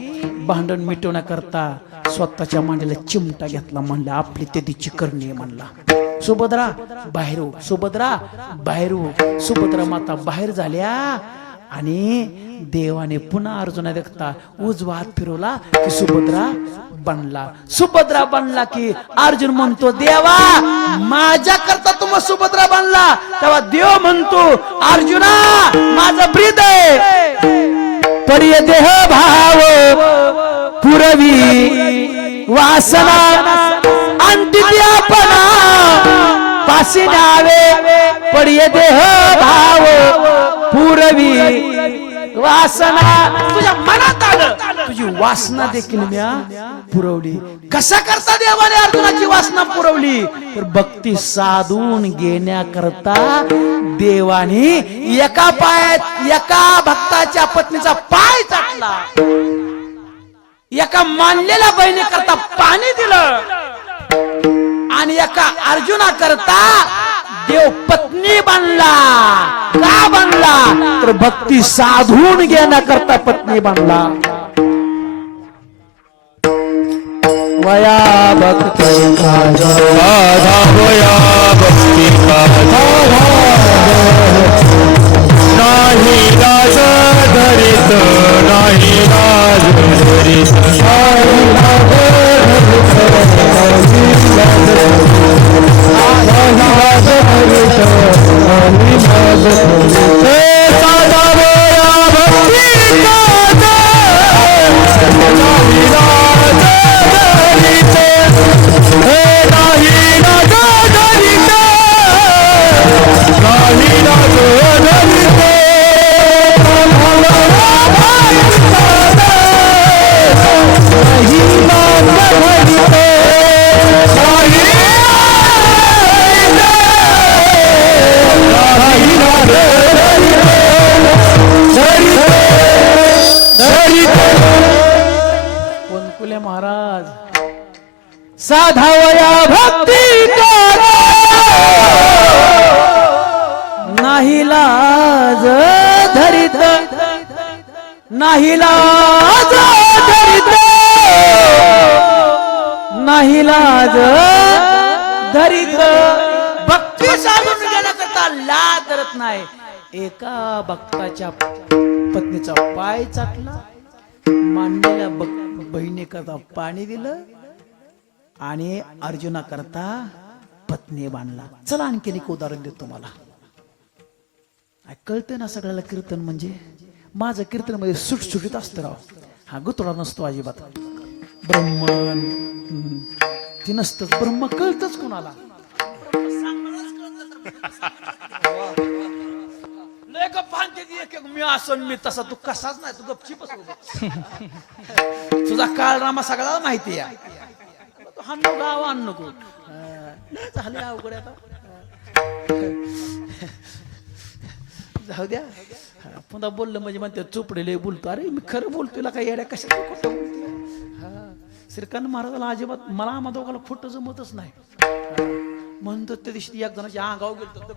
भांडण मिटवण्याकरता स्वतःच्या मांडीला चिमटा घेतला. म्हणलं आपली तेदीची करणी म्हणला. सुभद्रा बाहेर हो. सुभद्रा बाहेर हो. सुभद्रा माता बाहेर झाल्या आणि देवाने पुन्हा अर्जुना देखता उजवा हात फिरवला की सुभद्रा बनला. सुभद्रा बनला की अर्जुन म्हणतो देवा माझ्या करता तुम्हा सुभद्रा बनला. तेव्हा देव म्हणतो अर्जुना माझा प्रीत आहे परिय देह भाव पुरवी वासना अंतित्यापना पासी न्यावे परिय देह भाव पुरवी वासना. तुझ्या मनात आलं तुझी वासना देखील म्या पुरवली. कशा करता देवाने अर्जुनाची वासना पुरवली तर भक्ती साधून घेण्याकरता देवाने एका पायात एका भक्ताच्या पत्नीचा पाय चाटला. एका मानलेल्या बहिणी करता पाणी दिलं आणि एका अर्जुना करता देव पत्नी बनला. का बनला तर भक्ती साधून घेण्याकरता पत्नी बनला. वया भक्ती वया भक्ती नाही राज धरित नाही राज धरित महाराज साधावया भक्ती नाही लाज धरित नाही लाज धरित नाही लाज धरित. भक्ती साधून गेल्याकरता लाज धरत नाही. एका भक्ताच्या पत्नीचा पाय चाटला, मांडलेल्या बहिणी करता पाणी दिलं आणि अर्जुना करता पत्नी बांधला. चला आणखी एक उदाहरण देतो तुम्हाला. कळतं ना सगळ्याला कीर्तन म्हणजे. माझं कीर्तन मध्ये सुटसुटीत असतं राव. हा गुतडा नसतो अजिबात. ब्रह्मन ती नसतच. ब्रह्म कळतच कोणाला. लय गप्प भांडते ती एक एक मी असं मी तसा तू कसाच नाही तू गपचीपच तुझा काळरामा सगळ्याला माहिती आहे तू हा नको गाव आण नको लय झाले अवघड आता जाऊ द्या पुन्हा बोललं म्हणजे म्हणते चोपडेले बोलतो अरे मी खरं बोलतो तुला काही येड्या कशा खोटं बोलतो श्रीकांत महाराजाला अजिबात मला आम्हा दोघाला खोटं जमतच नाही म्हणतो त्या दिवशी एक जणाच्या अंगावर गेलो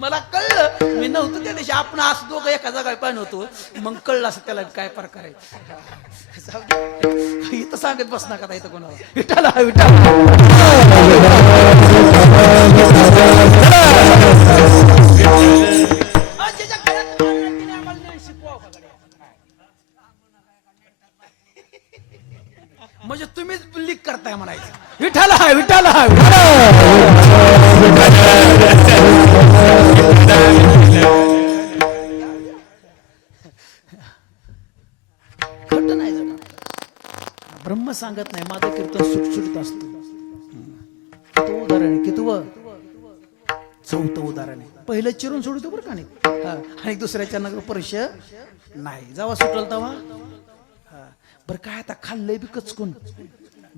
मला कळलं मी नव्हतं त्या दिवशी आपण असं दोघं एका जागा पाहिजे होतो मग कळलं असं त्याला काय प्रकार आहे इथं सांगत बस नका इथं कोणाला विठाला म्हणजे तुम्हीच लीक करताय म्हणायचं विठाला खट नाही जाणार ब्रह्म सांगत नाही माझं कीर्तन सुटसुटीत असतं तो उदाहरण आहे की तू चौथं उदाहरण आहे पहिलं चिरून सोडतो बरं का नाही आणि दुसऱ्याच्या नगर परिश नाही जेव्हा सुटल तेव्हा बरं काय आता खाल्लंय बी कचकून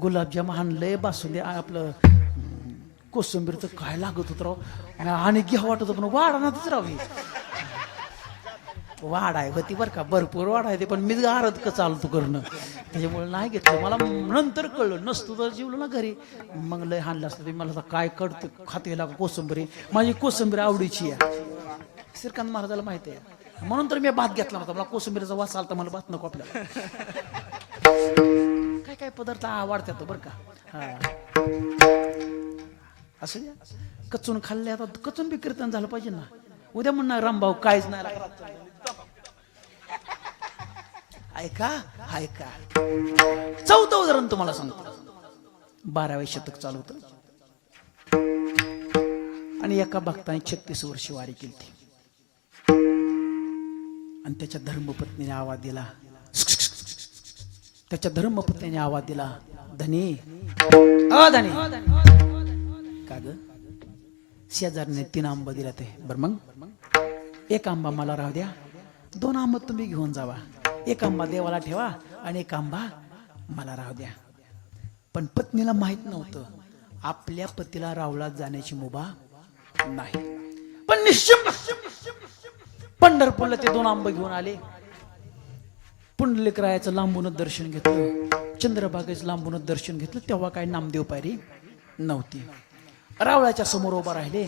गुलाबजाम आणलंय बासुंदी आपलं कोशिंबीरचं काय लागत होत राव आणि घ्या वाटत पण वाढणारच राव वाढ आहे होती बरं का भरपूर वाढ आहे ते पण मीच आरत का चालतो करणं त्याच्यामुळे नाही घेतलं मला नंतर कळलं नसतो तर जीवलं ना घरी मग लय हाणलं असतं मला आता काय कळतं खाते लाग कोशिंबीर माझी कोशिंबीर आवडीची आहे श्रीकांत महाराजाला माहिती आहे म्हणून तर मी भात घेतला होता मला कोशिंबीरचा वास आला तर मला भात नको आपल्याला काय काय पदार्थ आवडतात बरं का असं द्या कचून खाल्ले आता कचून बी कीर्तन झालं पाहिजे ना उद्या म्हणणार रामभाऊ काहीच नाही ऐका चौथं उदाहरण तुम्हाला सांगतो 12वे शतक चालू होतं आणि एका भक्ताने 36 वर्ष वारी केली आणि त्याच्या धर्मपत्नीने आवाज दिला धनी का ग शेजारने 3 आंबा दिला ते बर मग 1 आंबा मला राहू द्या 2 आंबा तुम्ही घेऊन जावा 1 आंबा देवाला ठेवा आणि 1 आंबा मला राहू द्या पण पत्नीला माहित नव्हतं आपल्या पतीला रावळात जाण्याची मुभा नाही पण निश्चित पंढरपूरला ते 2 आंबे घेऊन आले पुंडलिकरायाचं लांबूनच दर्शन घेतलं चंद्रभागेचं लांबूनच दर्शन घेतलं तेव्हा काही नामदेव पायरी नव्हती रावळाच्या समोर उभा राहिले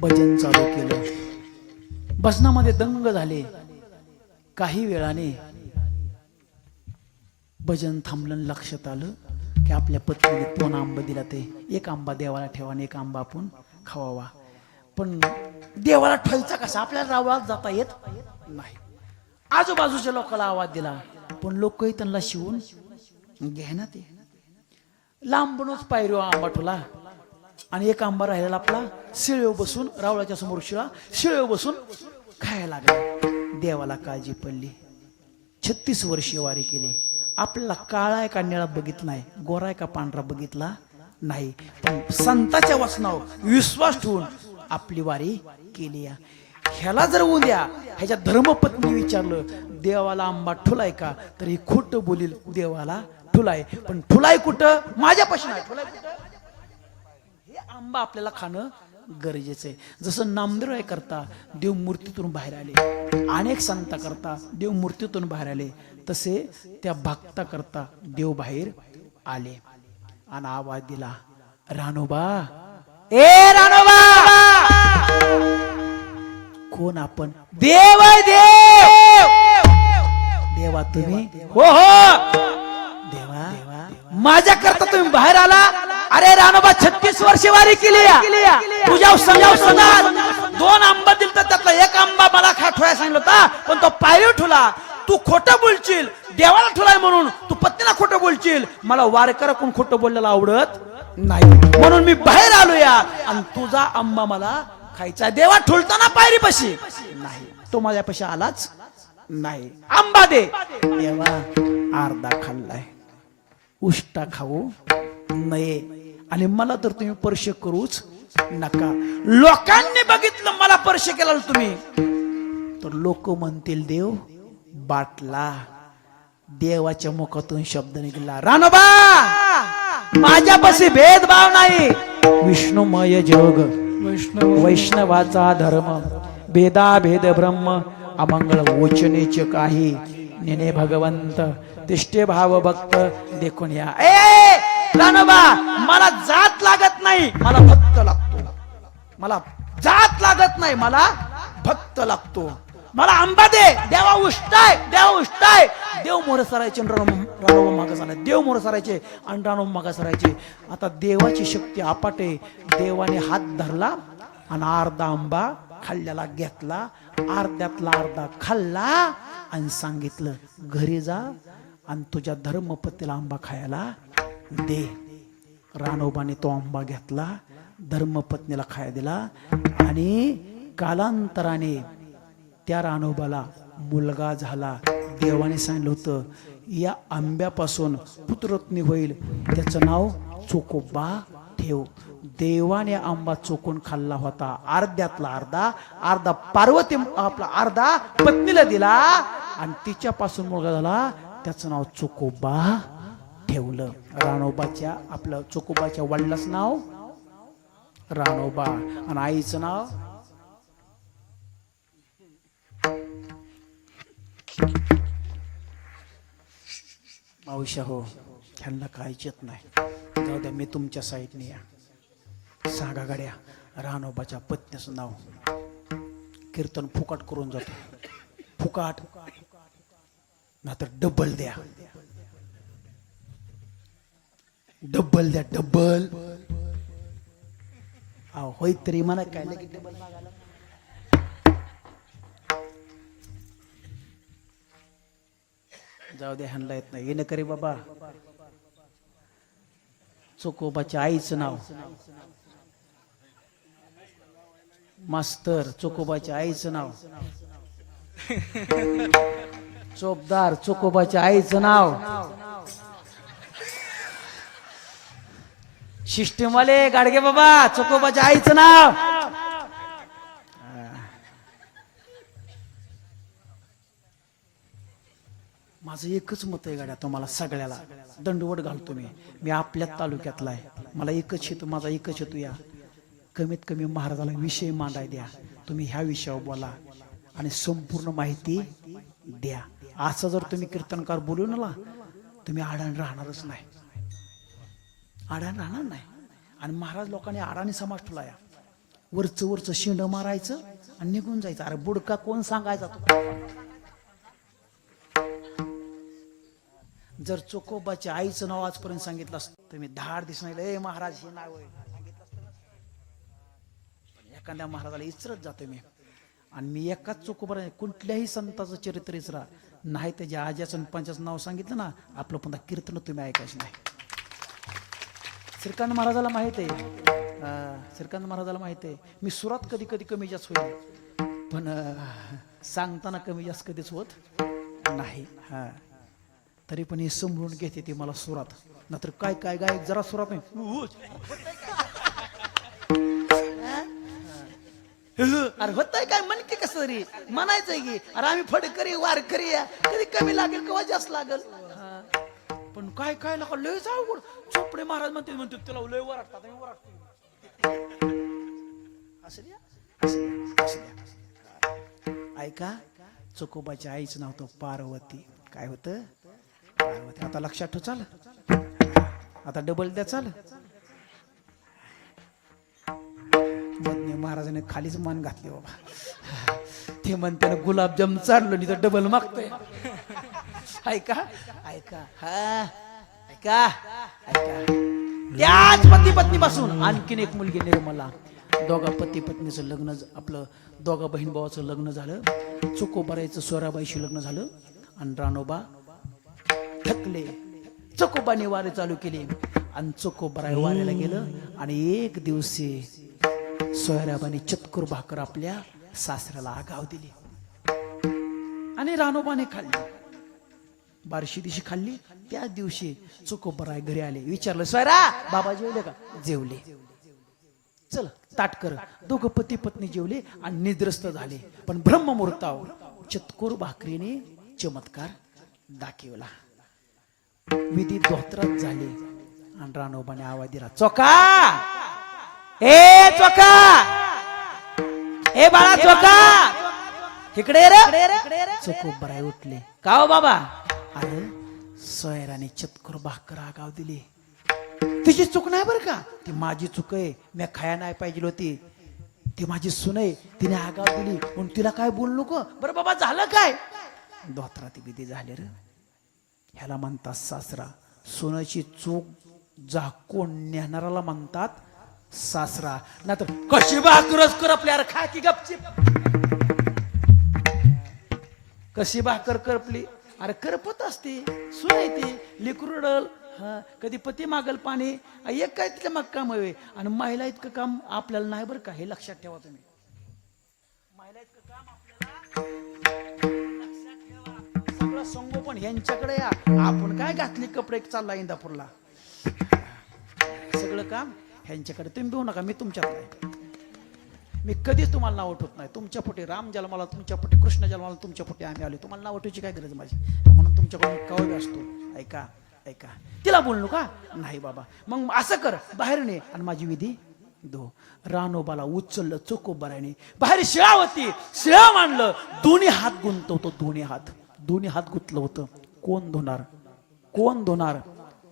भजन चालू केलं भजनामध्ये दंग झाले काही वेळाने भजन थांबलं लक्षात आलं की आपल्या पत्नीने 2 आंबा दिला ते 1 आंबा देवाला ठेवा आणि 1 आंबा आपण खावावा पण देवाला ठेवायचा कसा आपल्याला रावळात जाता येत नाही आजूबाजूच्या लोकांना आवाज दिला पण लोकही त्यांना शिवून घ्याना ते लांबूनच पायरी आंबा ठेवला आणि 1 आंबा राहिलेला आपला शिळेवर बसून रावळाच्या समोर शिळेवर बसून खायला लागला देवाला काळजी पडली 36 वर्षीय वारी केली आपल्याला काळा आहे का निळा बघितला नाही गोरा आहे का पांढरा बघितला नाही पण संताच्या वचनावर विश्वास ठेवून आपली वारी केली ह्याला जर उद्या ह्याच्या धर्मपत्नी विचारलं देवाला आंबा ठुलाय का तर ही खोटं बोलील देवाला ठुलाय पण ठुलाय कुठं माझ्यापाशी नाही ठुलाय कुठं हे आंबा आपल्याला खाणं गरजेचं आहे जसं नामदेव करता देव मूर्तीतून बाहेर आले अनेक संता करता देव मूर्तीतून बाहेर आले तसे त्या भक्ता करता देव बाहेर आले आणि आवाज दिला रानोबा ए रानोबा कोण आपण देव देव देवा तुम्ही हो देवा माझ्या करता तुम्ही बाहेर आला अरे रानोबा 36 वर्षे वारी केली तुझ्या संघात 2 आंबा दिल तर त्यातला 1 आंबा मला ठोया सांगितलं होता पण तो पायरी ठुला तू खोटं बोलशील देवाला ठुलाय म्हणून तू पत्नीला खोटं बोलशील मला वारकर कोण खोटं बोललेला आवडत नाही म्हणून मी बाहेर आलोया आणि तुझा आंबा मला खायचा देवा ठुलताना पायरी पशी नाही तो माझ्यापाशी आलाच नाही आंबा दे देवा अर्धा खाल्लाय उष्टा खाऊ नये आणि मला तर तुम्ही स्पर्श करूच नका. लोकांनी बघितलं मला स्पर्श केला तुम्ही तर लोक म्हणतील देव बाटला. देवाच्या मुखातून शब्द निघाला, रानोबा माझ्यापाशी भेदभाव नाही. विष्णुमय जग वैष्णवाचा धर्म, भेदा भेद ब्रह्म, अमंगळ वचनेचे काही. नेने भगवंत तिष्ठे भाव भक्त देखून या. रानोबा मला जात लागत नाही, मला भक्त लागतो. मला जात लागत नाही, मला भक्त लागतो. मला आंबा दे, देवा उष्टाय, देवा उष्टाय. देव मोर सरायचे राणोबा मागा सरायचे, देव मोर सरायचे आणि राणोबा मागा सरायचे. आता देवाची शक्ती अपाटे. देवाने हात धरला आणि अर्धा आंबा खाल्ल्याला घेतला, अर्ध्यातला अर्धा खाल्ला आणि सांगितलं घरी जा आणि तुझ्या धर्मपत्नीला आंबा खायला दे. राणोबाने तो आंबा घेतला, धर्मपत्नीला खाया दिला आणि कालांतराने त्या राणोबाला मुलगा झाला. देवाने सांगितलं होतं या आंब्यापासून पुत्ररत्नी होईल, त्याचं नाव चोकोबा ठेव. देवाने आंबा चोकून खाल्ला होता, अर्ध्यातला अर्धा, अर्धा पार्वती आपला अर्धा पत्नीला दिला आणि तिच्यापासून मुलगा झाला, त्याचं नाव चोकोबा ठेवलं. राणोबाच्या आपलं चोकोबाच्या वडिलाचं नाव राणोबा आणि आईचं नाव मावशा. हो ह्यांना काहीच येत नाही, जाऊ द्या मी तुमच्या साईडने या. सांगा गाड्या राणोबाच्या पत्नीचं नाव. कीर्तन फुकाट करून जातो, फुकाट नाहीतर डबल द्या, डबल द्या, डबल. होय तरी मला काय लगेच डबल मागायला. जाऊ दे ह्यांना येत नाही, येणं करे बाबा. चोकोबाच्या आईचं नाव मास्तर. चोकोबाच्या आईचं नाव चोपदार. चोकोबाच्या आईचं नाव शिष्टीमवाले गाडगे बाबा. चोकोबाच्या आईचं नाव माझं एकच मत आहे गाड्या, तुम्हाला सगळ्याला दंडवट घालतो मी आपल्या तालुक्यातला आहे. मला एकच हेतू, माझा एकच हेतू या कमीत कमी महाराजाला विषय मांडाय द्या. तुम्ही ह्या विषयावर बोला आणि संपूर्ण माहिती द्या. असं जर तुम्ही कीर्तनकार बोलू ना तुम्ही आडाण राहणारच नाही, आडाण राहणार नाही. आणि महाराज लोकांनी आडाणी समाज ठेवला या. वरचं वरचं शेंड मारायचं आणि निघून जायचं. अरे बुडका कोण सांगायचा तो. जर चोकोबाच्या आईचं नाव आजपर्यंत सांगितलं असतं तुम्ही 10 दिवस नाही महाराज हे नाव एखाद्या महाराजाला इचरत जातो मी. आणि मी एकाच चोकोबा कुठल्याही संताचं चरित्र इचरा नाही, त्याच्या आज्याचं आणि पंचाचं नाव सांगितलं ना आपलं पुन्हा कीर्तन तुम्ही ऐकायचं नाही. श्रीकांत महाराजाला माहित आहे, श्रीकांत महाराजाला माहित आहे मी सुरात कधी कधी कमी जास्त होईल, पण सांगताना कमी जास्त कधीच होत नाही. तरी पण हे समजून घेते ते मला सुरात. नंतर काय काय गायक जरा सुरात नाही अरे होतय काय म्हण की कसं तरी म्हणायचंय की अरे आम्ही फडकरी वारकरी कधी कमी लागेल किंवा जास्त लागेल. पण काय काय लाग लय जाऊ चोपडे महाराज म्हणते तुला लय वराटतात ऐका. चोकोबाच्या आईचं नाव होतं पार्वती. काय होतं पार्वती. आता लक्षात ठेव. चाल आता डबल द्या. चाल महाराजाने खालीच मान घातली बाबा. ते म्हणते ना गुलाबजाम चाललो नाही तर डबल मागतोय. ऐका ऐका हा ऐका ऐका. त्याच पती पत्नी पासून आणखीन एक मुलगी निर्मला. दोघा पती पत्नीचं लग्न आपलं दोघा बहीण भावाचं लग्न झालं. चोकोबारायचं सोराबाईशी लग्न झालं आणि राणोबा थकले. चोकोबाने वारे चालू केले आणि चोकोबाराय वाऱ्याला गेलं आणि एक दिवशी सोयराबाने चतकुर भाकर आपल्या सासऱ्याला आगाव दिली आणि राणोबाने खाल्ली. बारशी दिवशी खाल्ली. त्या दिवशी चोकोबाराय घरी आले. विचारलं सोयरा बाबा जेवले का? जेवले. चल ताटकर दोघं पती पत्नी जेवले आणि निद्रस्त झाले. पण ब्रह्ममुहूर्तावर चतकोर भाकरीने चमत्कार दाखवला. विधी धोत्रात झाले आणि रानोबाने आवाज दिला, चोका ए चोका, ए बाळा चोका, इकडे रे. चोकोबराय उठले. का हो बाबा? अरे सोयराने चतकोर भाकर आगाव दिली. तिची चूक नाही बरं का, ती माझी चूक आहे. मी खाया नाही पाहिजे होती. ती माझी सून आहे, तिने आगाव दिली म्हणून तिला काय बोलू नको. बरं बाबा झालं काय? धोत्रात विधी झाले रे. ह्याला म्हणतात सासरा. सोनाची चूक झाकून नेणाराला म्हणतात सासरा. नाहीतर कशी भाकरच करपली. अरे खा की गपची. कशी भाकर करपली? अरे करपत असते, सुनायते, लेकरुडल. हा कधी पती मागल पाणी. एक काय तिथलं मग काम हवे. आणि महिला इतकं काम आपल्याला नाही बरं का, हे लक्षात ठेवा तुम्ही. महिला इतकं काम आपल्याला लक्षात ठेवा. सगळं संगोपन ह्यांच्याकडे या. आपण काय घातले कपडे चालला इंदापूरला. सगळं काम ह्यांच्याकडे. तुम्ही घेऊ नका, मी तुमच्यात नाही. मी कधीच तुम्हाला नाव उठवत नाही. तुमच्या पोटी राम जन्माला, तुमच्या पोटी कृष्ण जन्माला, तुमच्या पोटी आम्ही आलो. तुम्हाला नाव उठवायची काय गरज माझी? म्हणून तुमच्याकडून कवय असतो. ऐका ऐका. तिला बोललो का? नाही बाबा. मग असं कर, बाहेर ने आणि माझी विधी दो. रानोबाला उचललं चोकोबराने. बाहेर शिळा होती, शिळा मांडलं. दोन्ही हात गुंतवतो. दोन्ही हात गुंतलं होतं. कोण धुणार, कोण धुणार,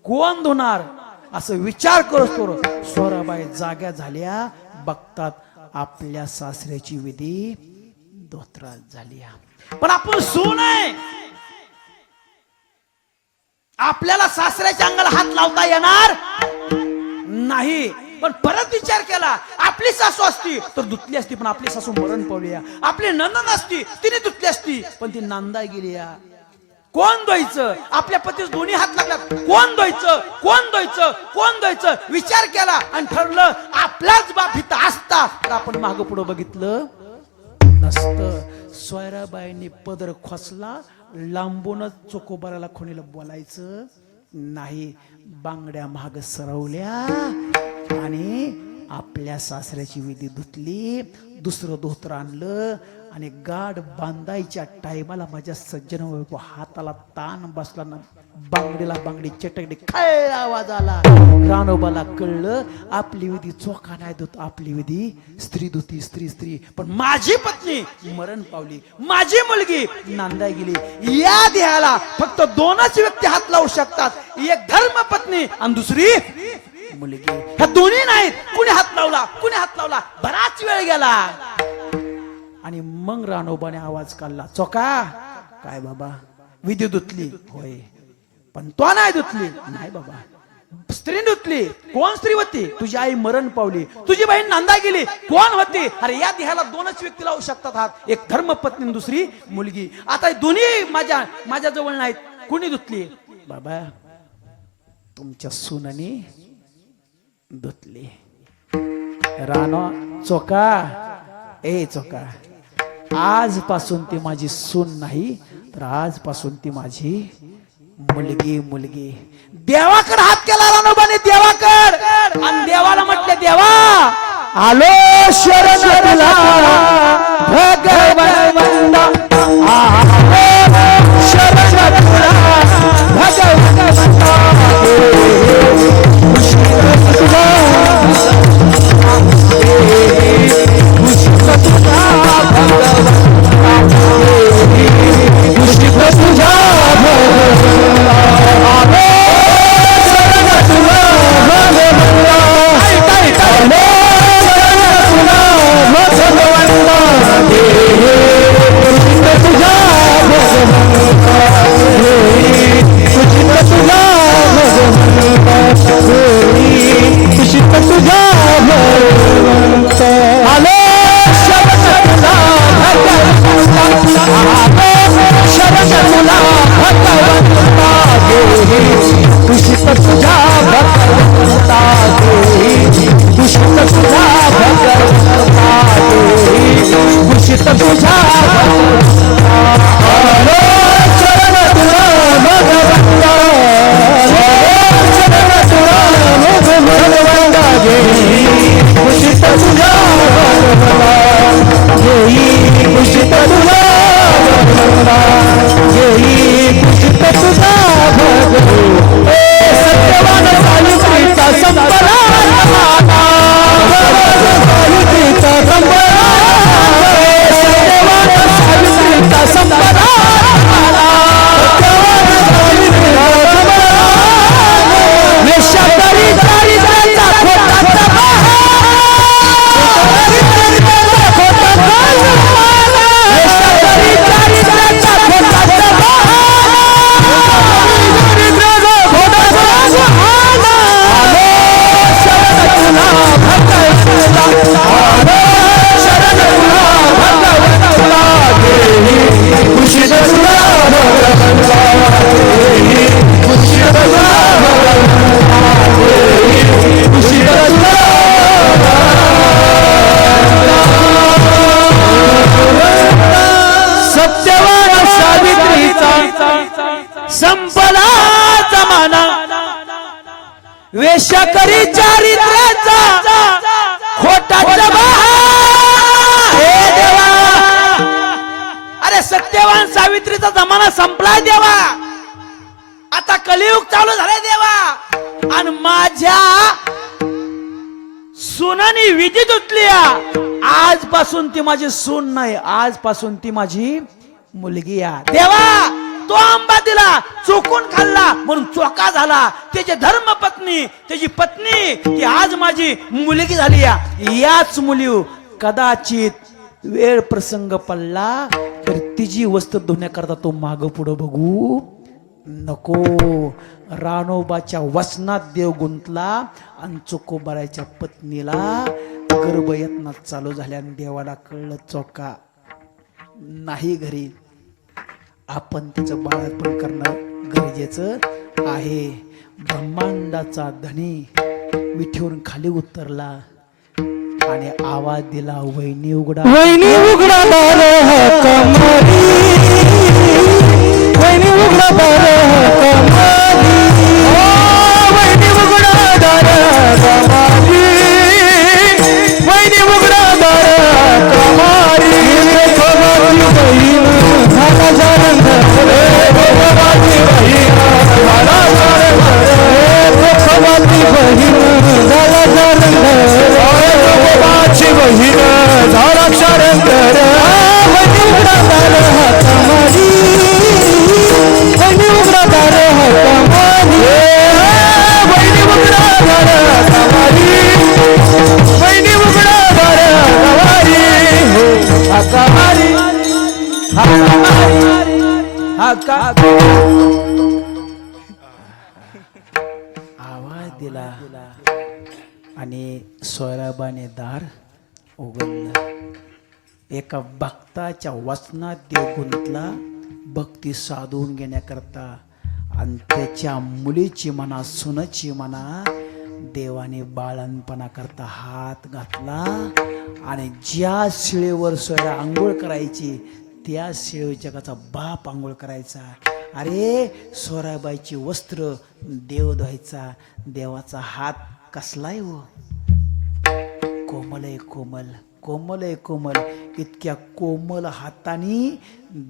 कोण धुणार असं विचार करतो. सोराबाई जाग्या झाल्या. बघतात आपल्या सासऱ्याची विधी धोत्रात झाली. पण आपण सून आहे, आपल्याला सासऱ्याच्या अंगाला हात लावता येणार नाही. पण परत विचार केला, आपली सासू असती तर धुतली असती, पण आपली सासू मरण पावली. आपली नंदन असती, तिने धुतली असती, पण ती नांदा गेली. कोण द्यायचं? आपल्या पतीस दोन्ही हात लागल्यात. कोण द्यायचं, कोण द्यायचं, कोण द्यायचं? विचार केला आणि ठरलं आपलाच बाप इथं असता तर आपण मागं पुढं बघितलं नसतं. सोयराबाईंनी पदर खोसला. लांबूनच चोकोबाराला कोणीला बोलायचं नाही. बांगड्या माग सरवल्या आणि आपल्या सासऱ्याची विधी धुतली. दुसरं धोतर आणलं आणि गाड बांधायच्या टायमाला माझ्या सज्जन हाताला ताण बसला ना. बांगडीला बांगडी चटकडी खळ आवाज आला. रानोबाला कळलं आपली विधी चोखा नाही धुत, आपली विधी स्त्री धुती. स्त्री पण माझी पत्नी मरण पावली, माझी मुलगी नांदाय गेली. या देहाला फक्त दोनच व्यक्ती हात लावू शकतात, एक धर्मपत्नी आणि दुसरी मुलगी. ह्या दोन्ही नाहीत. कुणी हात लावला, बराच वेळ गेला. आणि मग रानोबाने आवाज काढला, चोका काय बाबा विधी धुतली? होय. पण तो नाही धुतली? नाही बाबा, स्त्री धुतली. कोण स्त्री होती? तुझी आई मरण पावली, तुझी बहीण नांदा गेली. कोण होती? अरे या देहाला दोनच व्यक्ती लावू शकतात हात, एक धर्मपत्नी दुसरी मुलगी. आता दोन्ही माझ्या जवळ नाहीत. कुणी धुतली? बाबा तुमच्या सुनाने धुतली. रानो चोका, ए चोका, आजपासून ती माझी सून नाही तर आजपासून ती माझी मुलगी. देवाकडे हात केला रानोबाने, देवाकडे. आणि देवाला म्हटले, देवा आलो शरण तुला भगवंता, आलो शरण तुला भगवंता. संपला जमाना वेश्या करी चारित्र्याचा खोटा जमा हे देवा. अरे सत्यवान सावित्रीचा जमाना संपलाय देवा. आता कलियुग चालू झालाय देवा. आणि माझ्या सुनानी विधी धुतलिया. आजपासून ती माझी सून नाही, आजपासून ती माझी मुलगी या देवा. तो आंबा दिला चुकून खाल्ला म्हणून चोका झाला. त्याची धर्मपत्नी त्याची पत्नी ती आज माझी मुलगी झाली. याच मुली कदाचित वेळ प्रसंग पडला तर तिची वस्त्र धुण्याकरता तो माग पुढं बघू नको. रानोबाच्या वसनात देव गुंतला आणि चोकोबाराच्या पत्नीला गर्भयत्नात चालू झाल्या. आणि देवाला कळलं चोका नाही घरी, आपण त्याचं बाळापण करणं गरजेचं आहे. ब्रह्मांडाचा धनी मिठीवरून खाली उतरला आणि आवाज दिला वहिनी उघडा. वहिनी उघडा दार कमारी, वहिनी उघडा दार कमारी, वहिनी उघडा दार कमारी, वहिनी उघडा दार कमारी. भगवाची बहीण झाला जारंग रे, भगवाची बहीण झाला जारंग रे, भगवाची बहीण झाला जारंग रे, भगवाची बहीण झाला जारंग रे. वहिनी उघडा दार कमारी, वहिनी उघडा दार कमारी, वहिनी उघडा दार कमारी, वहिनी उघडा दार कमारी. आवाज दिला आणि सोयराबाने दार उघडलं. एका भक्ताच्या वचनात देव गुंतला भक्ती साधून घेण्याकरता. आणि त्याच्या मुलीची म्हणा सुनाची म्हणा देवाने बाळणपणा करता हात घातला. आणि ज्या शिळेवर सोयरा आंघोळ करायची त्या शिळे जगाचा बाप आंघोळ करायचा. अरे सोयराबाईची वस्त्र देव धुवायचा. देवाचा हात कसलाय हो, कोमल आहे कोमल, कोमल आहे कोमल. इतक्या कोमल हाताने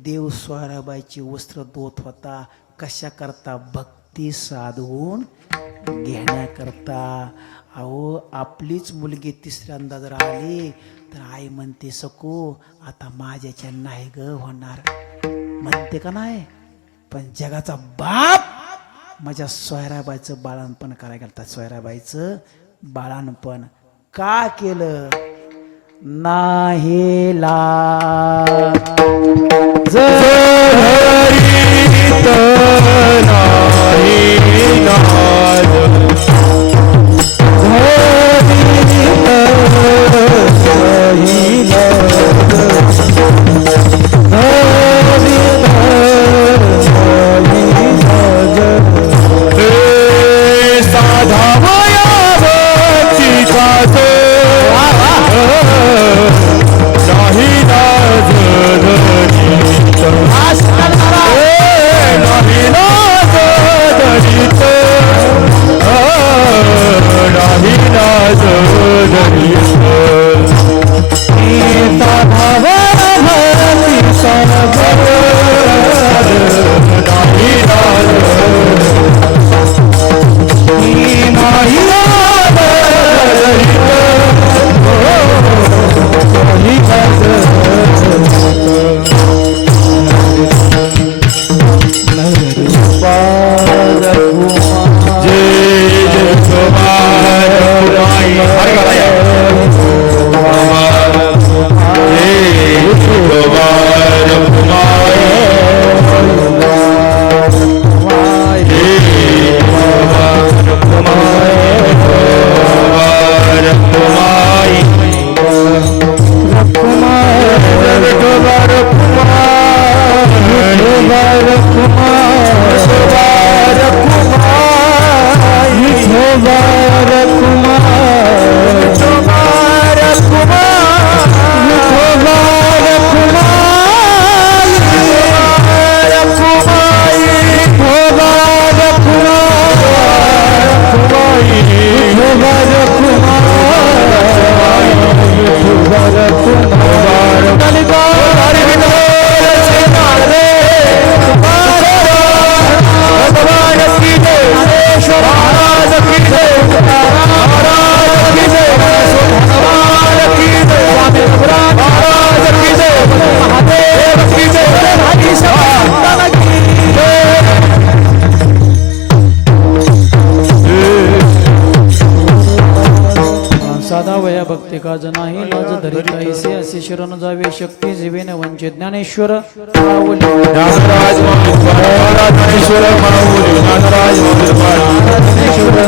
देव सोयराबाईची वस्त्र धुत होता. कशा करता? भक्ती साधून घेण्याकरता. अहो आपलीच मुलगी तिसऱ्यांदा जर आली तर आई म्हणते सको आता माझ्याच्या नाही ग होणार म्हणते का नाही. पण जगाचा बाप माझ्या सोयराबाईचं बाळणपण करायला गेलता. सोयराबाईचं बाळणपण का केलं? नाही ला साधा वया भक्ती काज नाही लाज धरी काहीसे असे शरण जावे शक्ती जीवेन वंचित ज्ञानेश्वर माऊली. ज्ञानराज माऊली ज्ञानेश्वर माऊली ज्ञानराज माऊली